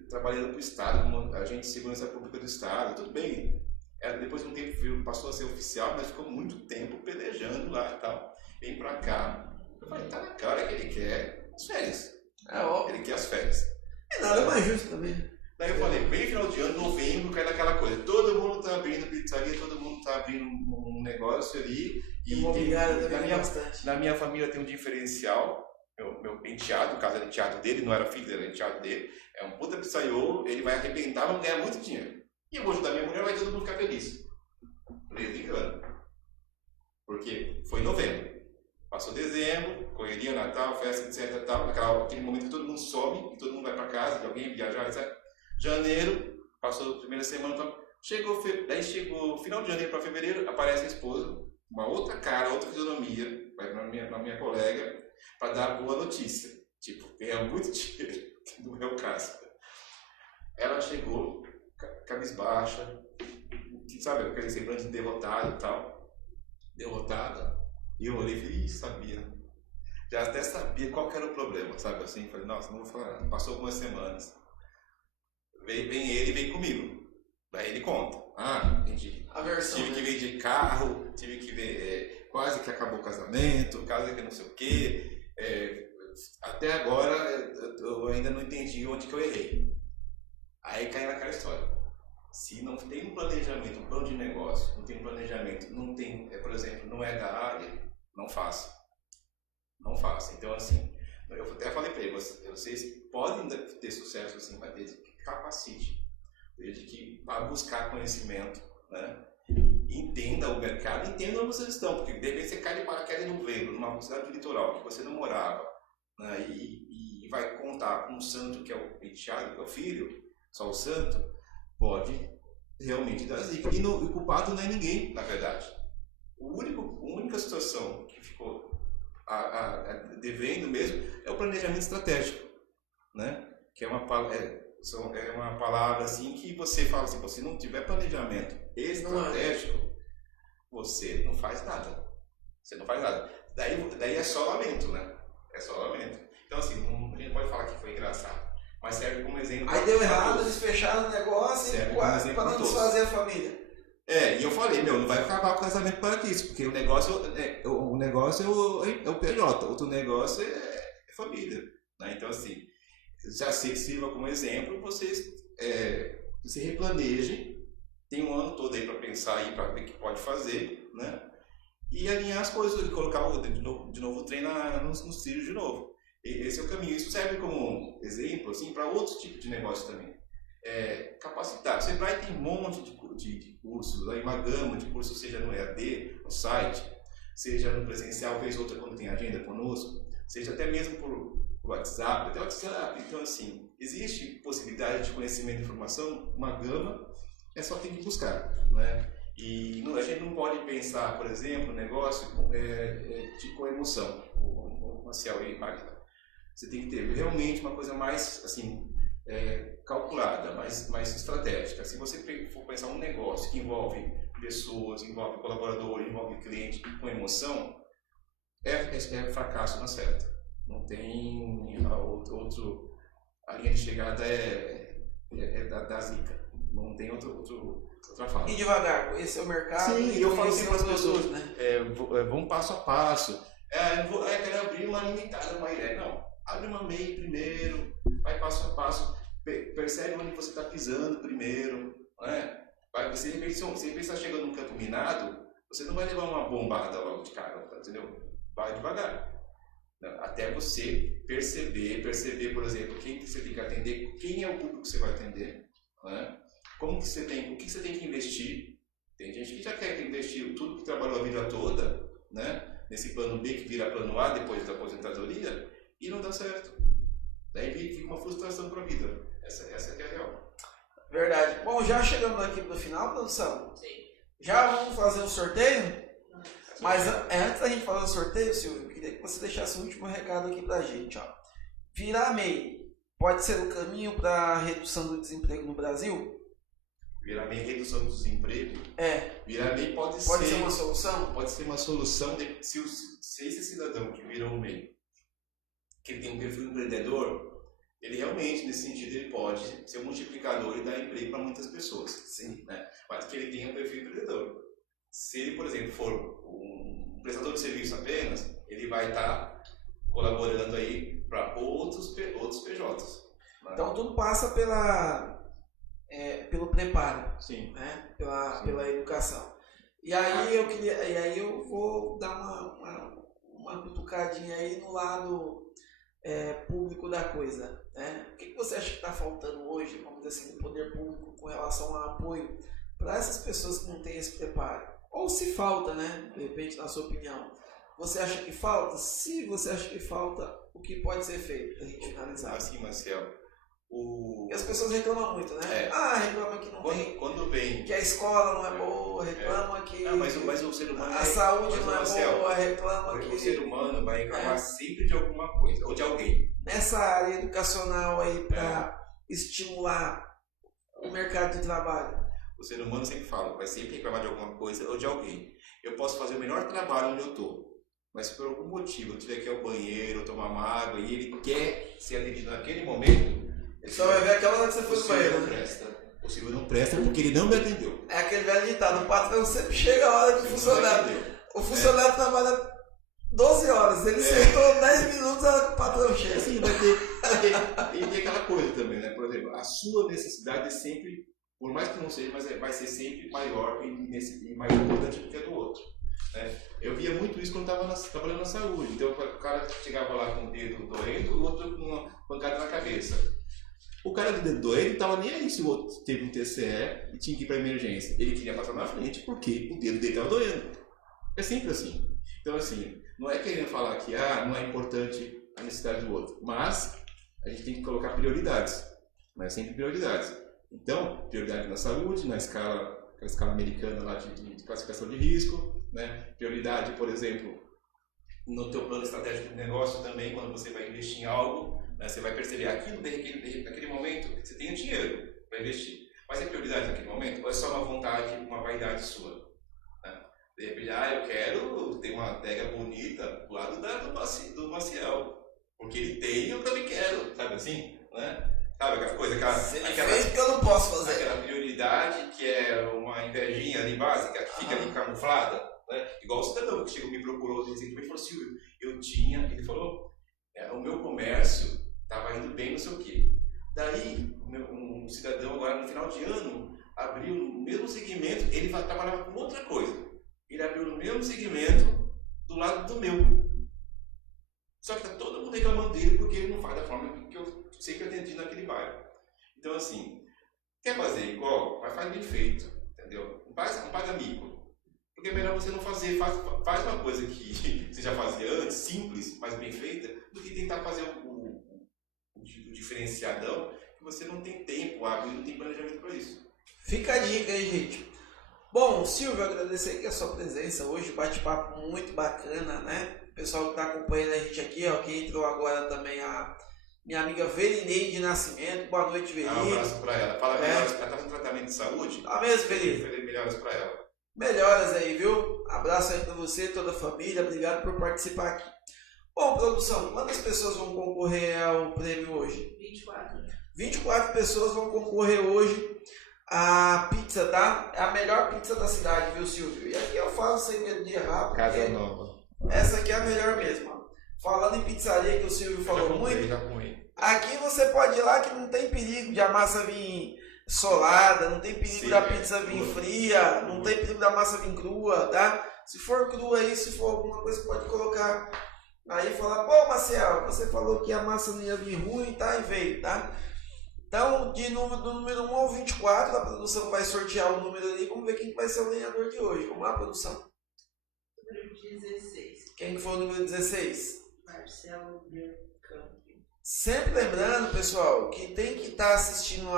trabalhando pro Estado, como agente de segurança pública do Estado, tudo bem. Depois de um tempo passou a ser oficial, mas ficou muito tempo pelejando lá e tal. Vem pra cá. Eu falei, tá na cara que ele quer as férias. Ele quer as férias. É nada mais justo também. Daí eu falei, bem final de ano, novembro, cai naquela coisa. Todo mundo tá abrindo pizzaria, todo mundo tá abrindo um negócio ali. Imobiliário também bastante. Na minha família tem um diferencial. Meu enteado, no caso era enteado dele, não era filho, era enteado dele. É um puta pizzaiolo, ele vai arrebentar, vamos ganhar muito dinheiro. E eu vou ajudar minha mulher, vai todo mundo ficar feliz. Falei, brincando. Porque foi novembro. Passou dezembro, correria, Natal, festa, etc. Tal, aquele momento que todo mundo some, que todo mundo vai pra casa, de alguém viajar, etc. Janeiro, passou a primeira semana, então, daí chegou final de janeiro para fevereiro, aparece a esposa, uma outra cara, outra fisionomia, vai na minha colega, para dar boa notícia. Tipo, ganhar muito dinheiro, que não é o caso. Ela chegou, cabisbaixa, sabe, aquele semblante de derrotado e tal. Derrotada. E eu olhei e falei, sabia. Já até sabia qual que era o problema, sabe assim? Falei, nossa, não vou falar nada. Passou algumas semanas. Vem ele e vem comigo. Daí ele conta. Entendi. Tive que vir de carro, tive que ver. Quase que acabou o casamento, quase que não sei o quê. Até agora eu ainda não entendi onde que eu errei. Aí cai naquela história. Se não tem um planejamento, um plano de negócio, não tem um planejamento, não tem, por exemplo, não é da área, não faça. Não faça. Então, assim, eu até falei para eles, vocês podem ter sucesso assim, mas desde que capacite, desde que vá buscar conhecimento, né? Entenda o mercado, entenda onde vocês estão, porque de repente você cai de paraquedas em novembro, numa cidade do litoral que você não morava, né? E vai contar com um santo que é o penteado, que é o filho, só o santo, pode realmente dar zica. E o culpado não é ninguém, na verdade. A única situação que ficou devendo mesmo é o planejamento estratégico, né? Que é uma palavra assim que você fala assim, se não tiver planejamento estratégico, você não faz nada. Você não faz nada. Daí é só lamento, né? É só lamento. Então assim, a gente pode falar que foi engraçado, mas serve como exemplo. Aí deu errado, eles fecharam o negócio para não desfazer a família. E eu falei, não vai acabar o casamento para isso, porque o negócio é o PJ, outro negócio é família, né? Então assim, já sirva como exemplo, vocês se replanejem, tem um ano todo aí para pensar aí, para ver o que pode fazer, né? E alinhar as coisas, e colocar de novo o trem nos trilhos de novo. Esse é o caminho. Isso serve como exemplo assim, para outros tipos de negócio também. Capacitar. O Sebrae tem um monte de cursos, aí uma gama de cursos, seja no EAD, no site, seja no presencial, vez outra quando tem agenda conosco, seja até mesmo por WhatsApp, até WhatsApp. Então, assim, existe possibilidade de conhecimento e informação, uma gama, só tem que buscar, né? E a gente não pode pensar, por exemplo, negócio com emoção, como Marcial e Magda. Você tem que ter realmente uma coisa mais, assim, calculada, mais estratégica. Se você for pensar um negócio que envolve pessoas, envolve colaborador, envolve cliente com emoção, é fracasso na certa. Não tem a linha de chegada da zica. Não tem outra forma. E devagar, conhecer o mercado. Sim, eu falo sempre para as pessoas, né? Vamos passo a passo. Quero abrir uma limitada, uma ideia. Não, abre uma MEI primeiro, vai passo a passo, percebe onde você está pisando primeiro, né? Você está chegando num campo minado, você não vai levar uma bombada logo de cara, entendeu? Vai devagar. né? Até você perceber, por exemplo, quem que você tem que atender, quem é o público que você vai atender, né? O que você tem que investir. Tem gente que já quer investir tudo que trabalhou a vida toda, né? Nesse plano B que vira plano A depois da aposentadoria e não dá certo. Daí fica uma frustração para a vida. Essa que é a real. Verdade. Bom, já chegamos aqui pro final, produção. Sim. Já vamos fazer um sorteio? Mas antes da gente fazer o sorteio, Silvio, eu queria que você deixasse o último recado aqui pra gente. Ó. Virar MEI pode ser o caminho para a redução do desemprego no Brasil? Virar MEI, redução do desemprego. Virar MEI pode ser uma solução? Pode ser uma solução se esse cidadão que virou um MEI, que ele tem um perfil empreendedor, ele realmente, nesse sentido, ele pode ser um multiplicador e dar emprego para muitas pessoas. Sim. Né? Mas que ele tenha um perfil empreendedor. Se ele, por exemplo, for um prestador de serviço apenas, ele vai estar colaborando aí para outros PJs. Né? Então tudo passa pelo preparo, Sim. né? Pela educação. E aí eu vou dar uma cutucadinha aí no lado público da coisa, né? O que você acha que está faltando hoje, vamos dizer assim, no poder público com relação ao apoio para essas pessoas que não têm esse preparo? Ou se falta, né? De repente, na sua opinião, você acha que falta? Se você acha que falta, o que pode ser feito para a gente finalizar? Assim, Marcelo, E as pessoas reclamam muito, né? Reclama que não tem, quando vem... que a escola não é boa, reclama que mas o ser humano a saúde não é boa, reclama que o ser humano vai reclamar sempre de alguma coisa, ou de alguém. Nessa área educacional aí para estimular o mercado de trabalho. O ser humano sempre fala, vai sempre reclamar de alguma coisa ou de alguém. Eu posso fazer o melhor trabalho onde eu estou, mas se por algum motivo eu tiver que ir ao banheiro, tomar uma água e ele quer ser atendido naquele momento, Só vai ver aquela hora que você foi o no Silvio banheiro, não né? presta. O Silvio não presta porque ele não me atendeu. É aquele velho ditado, o patrão sempre chega a hora do funcionário. O funcionário trabalha 12 horas, ele sentou 10 minutos, a hora que o patrão chega. Assim, vai ter aquela coisa também, né? Por exemplo, a sua necessidade é sempre, por mais que não seja, mas vai ser sempre maior e mais importante do que a do outro. Né? Eu via muito isso quando estava trabalhando na saúde. Então o cara chegava lá com o dedo doendo, o outro com uma pancada na cabeça. O cara do dedo doendo estava nem aí se o outro teve um TCE e tinha que ir para emergência. Ele queria passar na frente porque o dedo dele estava doendo. É sempre assim. Então, assim, não é querendo falar que não é importante a necessidade do outro, mas a gente tem que colocar prioridades. Mas sempre prioridades. Então, prioridade na saúde, na aquela escala americana lá de classificação de risco, né? Prioridade, por exemplo, no teu plano estratégico de negócio também, quando você vai investir em algo, né? Você vai perceber aquilo naquele momento, você tem o dinheiro para investir. Mas é prioridade naquele momento? Ou é só uma vontade, uma vaidade sua? Né? De repente, eu quero ter uma adega bonita do lado do Maciel, porque ele tem e eu também quero, sabe assim? Né? Sabe aquela coisa, Fez que eu não posso fazer. Aquela prioridade que é uma invejinha ali básica, que fica ali camuflada, né? Igual o cidadão que chegou, me procurou recentemente e falou: Silvio, ele falou, o meu comércio estava indo bem, não sei o quê. Daí, um cidadão agora no final de ano abriu no mesmo segmento, ele trabalhava com outra coisa. Ele abriu no mesmo segmento do lado do meu. Só que tá todo mundo reclamando dele porque ele não faz da forma que eu sempre atendi naquele bairro. Então, assim, quer fazer igual, mas faz bem feito, entendeu? Não paga mico. Porque é melhor você não fazer, faz uma coisa que você já fazia antes, simples, mas bem feita, do que tentar fazer o diferenciadão, que você não tem tempo hábil e não tem planejamento para isso. Fica a dica aí, gente. Bom, Silvio, agradecer aqui a sua presença hoje, bate-papo muito bacana, né? O pessoal que está acompanhando a gente aqui, ó, que entrou agora também, a minha amiga Verineide Nascimento. Boa noite, Veri. Um abraço para ela. Fala melhoras, ela está fazendo tratamento de saúde. Tá mesmo, Veri? Melhoras para ela. Melhoras aí, viu? Abraço aí para você, toda a família. Obrigado por participar aqui. Bom, produção, quantas pessoas vão concorrer ao prêmio hoje? 24. 24 pessoas vão concorrer hoje à pizza, tá? É a melhor pizza da cidade, viu, Silvio? E aqui eu falo sem medo de errar, porque Casa Nova. essa aqui é a melhor mesmo. Ó. Falando em pizzaria, que o Silvio falou muito, aqui você pode ir lá que não tem perigo de a massa vir solada, não tem perigo da pizza vir fria, não tem perigo da massa vir crua, tá? Se for crua aí, se for alguma coisa, pode colocar Aí fala, pô, Marcel, você falou que a massa não ia vir ruim, tá? E veio, tá? Então, do número 1 ao 24, a produção vai sortear o número ali. Vamos ver quem vai ser o ganhador de hoje. Vamos lá, produção. Número 16. Quem que foi o número 16? Marcelo Bergkamp. Sempre lembrando, pessoal, que tem que estar assistindo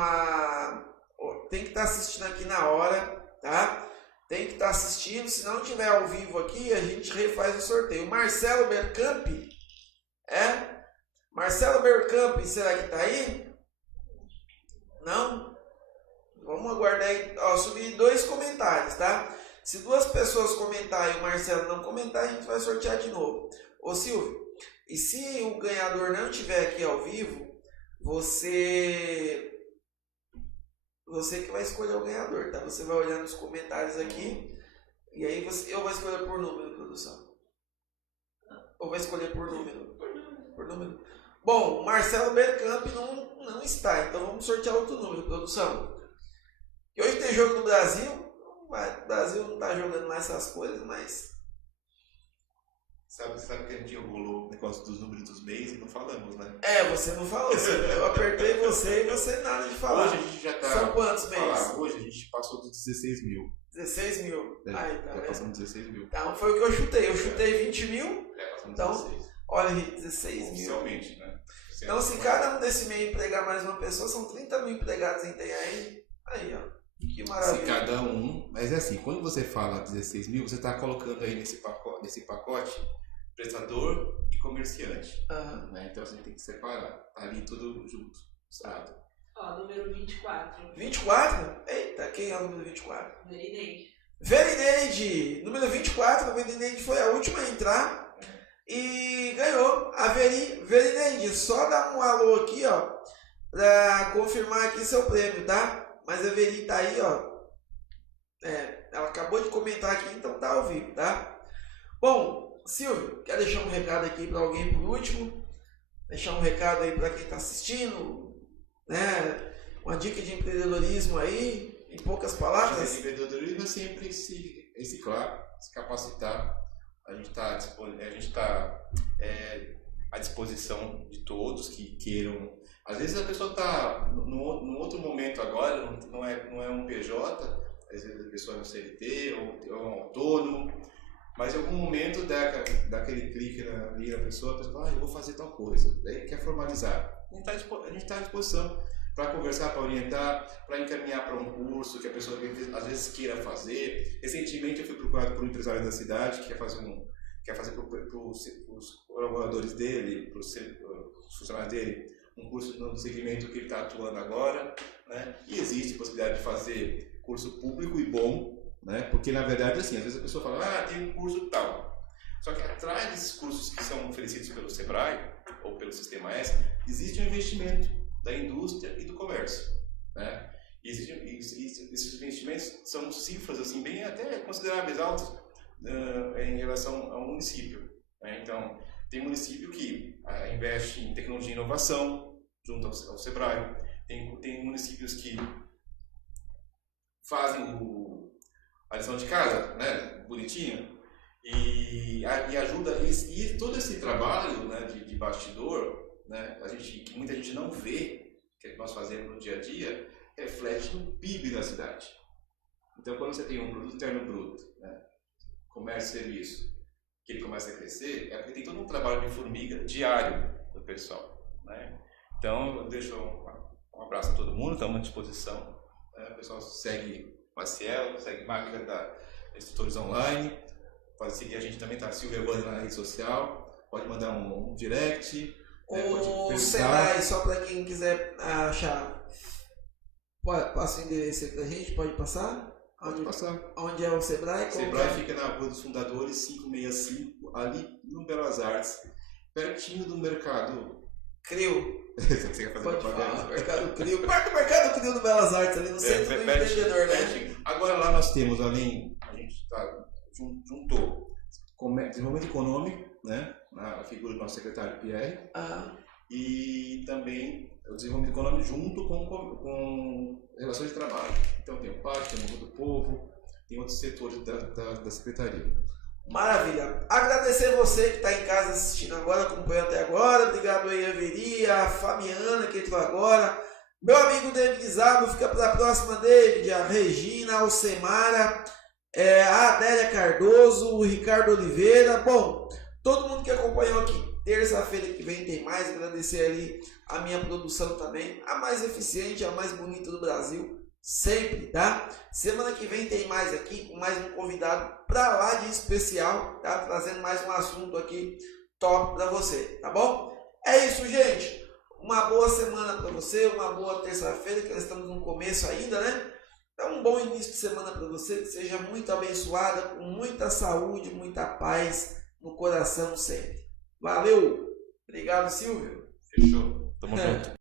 tem que estar assistindo aqui na hora, tá? Tem que estar assistindo. Se não tiver ao vivo aqui, a gente refaz o sorteio. Marcelo Bergkamp, Marcelo Bergkamp, será que tá aí? Não? Vamos aguardar aí. Ó, subi 2 comentários, tá? Se 2 pessoas comentarem e o Marcelo não comentar, a gente vai sortear de novo. Ô Silvio, e se o ganhador não estiver aqui ao vivo, você que vai escolher o ganhador, tá? Você vai olhar nos comentários aqui e aí eu vou escolher por número, produção. Ou vai escolher por número? Por número. Bom, Marcelo Bergkamp não está, então vamos sortear outro número, produção. E hoje tem jogo no Brasil, o Brasil não está jogando mais essas coisas, mas... Sabe que a gente rolou o negócio dos números dos meses e não falamos, né? Você não falou, eu apertei você e você nada de falar. Hoje a gente já tá... São quantos meses? Hoje a gente passou dos 16 mil. 16 mil. Aí, tá já vendo? passamos 16 mil. Então foi o que eu chutei. Eu chutei 20 mil. Passamos Então, 16. olha aí, 16 mil. Oficialmente, né? Então, se cada um desse meio empregar mais uma pessoa, são 30 mil empregados em TI. Aí, ó. Que maravilha. Se cada um... Mas é assim, quando você fala 16 mil, você está colocando aí nesse pacote prestador e comerciante. Uhum. Né? Então você tem que separar. Tá ali tudo junto. Certo? Ó, número 24. 24? Eita, quem é o número 24? Verineide. Verineide! Número 24, a Verineide foi a última a entrar e ganhou. A Verineide, só dá um alô aqui, ó, pra confirmar aqui seu prêmio, tá? Mas a Veri tá aí, ó. Ela acabou de comentar aqui, então tá ao vivo, tá? Bom, Silvio, quer deixar um recado aqui para alguém por último? Deixar um recado aí para quem está assistindo, né? Uma dica de empreendedorismo aí, em poucas palavras. Empreendedorismo é sempre se reciclar, se capacitar. A gente está à disposição de todos que queiram. Às vezes a pessoa está num outro momento agora, não é um PJ, às vezes a pessoa é um CLT ou é um autônomo. Mas em algum momento daquele clique ali na pessoa, a pessoa fala, eu vou fazer tal coisa. Daí quer formalizar. A gente está à disposição para conversar, para orientar, para encaminhar para um curso que a pessoa às vezes queira fazer. Recentemente eu fui procurado por um empresário da cidade que quer fazer para os colaboradores dele, para os funcionários dele, um curso no segmento que ele está atuando agora. Né? E existe a possibilidade de fazer curso público e bom. Né? Porque na verdade assim, às vezes a pessoa fala, tem um curso tal. Só que atrás desses cursos que são oferecidos pelo Sebrae ou pelo Sistema S, existe um investimento da indústria e do comércio. Né? E esses investimentos são cifras assim, bem até consideráveis, altas em relação ao município. Né? Então, tem município que investe em tecnologia e inovação junto ao Sebrae. Tem municípios que fazem a lição de casa, né, bonitinho, e ajuda, e todo esse trabalho, né, de bastidor, né, que muita gente não vê, que nós fazemos no dia a dia, reflete no PIB da cidade. Então, quando você tem um produto interno bruto, né, comércio e serviço, que ele começa a crescer, é porque tem todo um trabalho de formiga diário do pessoal. Né? Então, eu deixo um abraço a todo mundo, estamos à disposição. Né? O pessoal segue Maciel, segue Máquina da Instrutores Online, pode seguir a gente também, tá? Silvia Evandro na rede social, pode mandar um direct. O Sebrae, só para quem quiser achar, passa o endereço aí pra gente, pode passar? Pode passar. Onde é o Sebrae? O Sebrae fica na Rua dos Fundadores, 565, ali no Belas Artes, pertinho do Mercado CRIO. Você quer fazer Pode propaganda? falar, Mercado CRIO. Perto do Mercado CRIO do Belas Artes, ali no centro do empreendedor, né? Agora lá nós temos, além, a gente juntou desenvolvimento econômico, né, na figura do nosso secretário Pierre, e também o desenvolvimento econômico junto com relações de trabalho. Então tem o PAC, tem o Mundo do Povo, tem outros setores da secretaria. Maravilha. Agradecer você que está em casa assistindo agora, acompanhando até agora. Obrigado aí, Averia, a Fabiana que entrou agora. Meu amigo David Zabo, fica para a próxima, David. A Regina, a Alcemara, a Adélia Cardoso, o Ricardo Oliveira. Bom, todo mundo que acompanhou aqui. Terça-feira que vem tem mais. Agradecer ali a minha produção também. A mais eficiente, a mais bonita do Brasil. Sempre, tá? Semana que vem tem mais aqui, com mais um convidado pra lá de especial, tá? Trazendo mais um assunto aqui top pra você, tá bom? É isso, gente. Uma boa semana pra você, uma boa terça-feira, que nós estamos no começo ainda, né? Então, um bom início de semana pra você, que seja muito abençoada, com muita saúde, muita paz no coração sempre. Valeu! Obrigado, Silvio. Fechou? Tamo junto.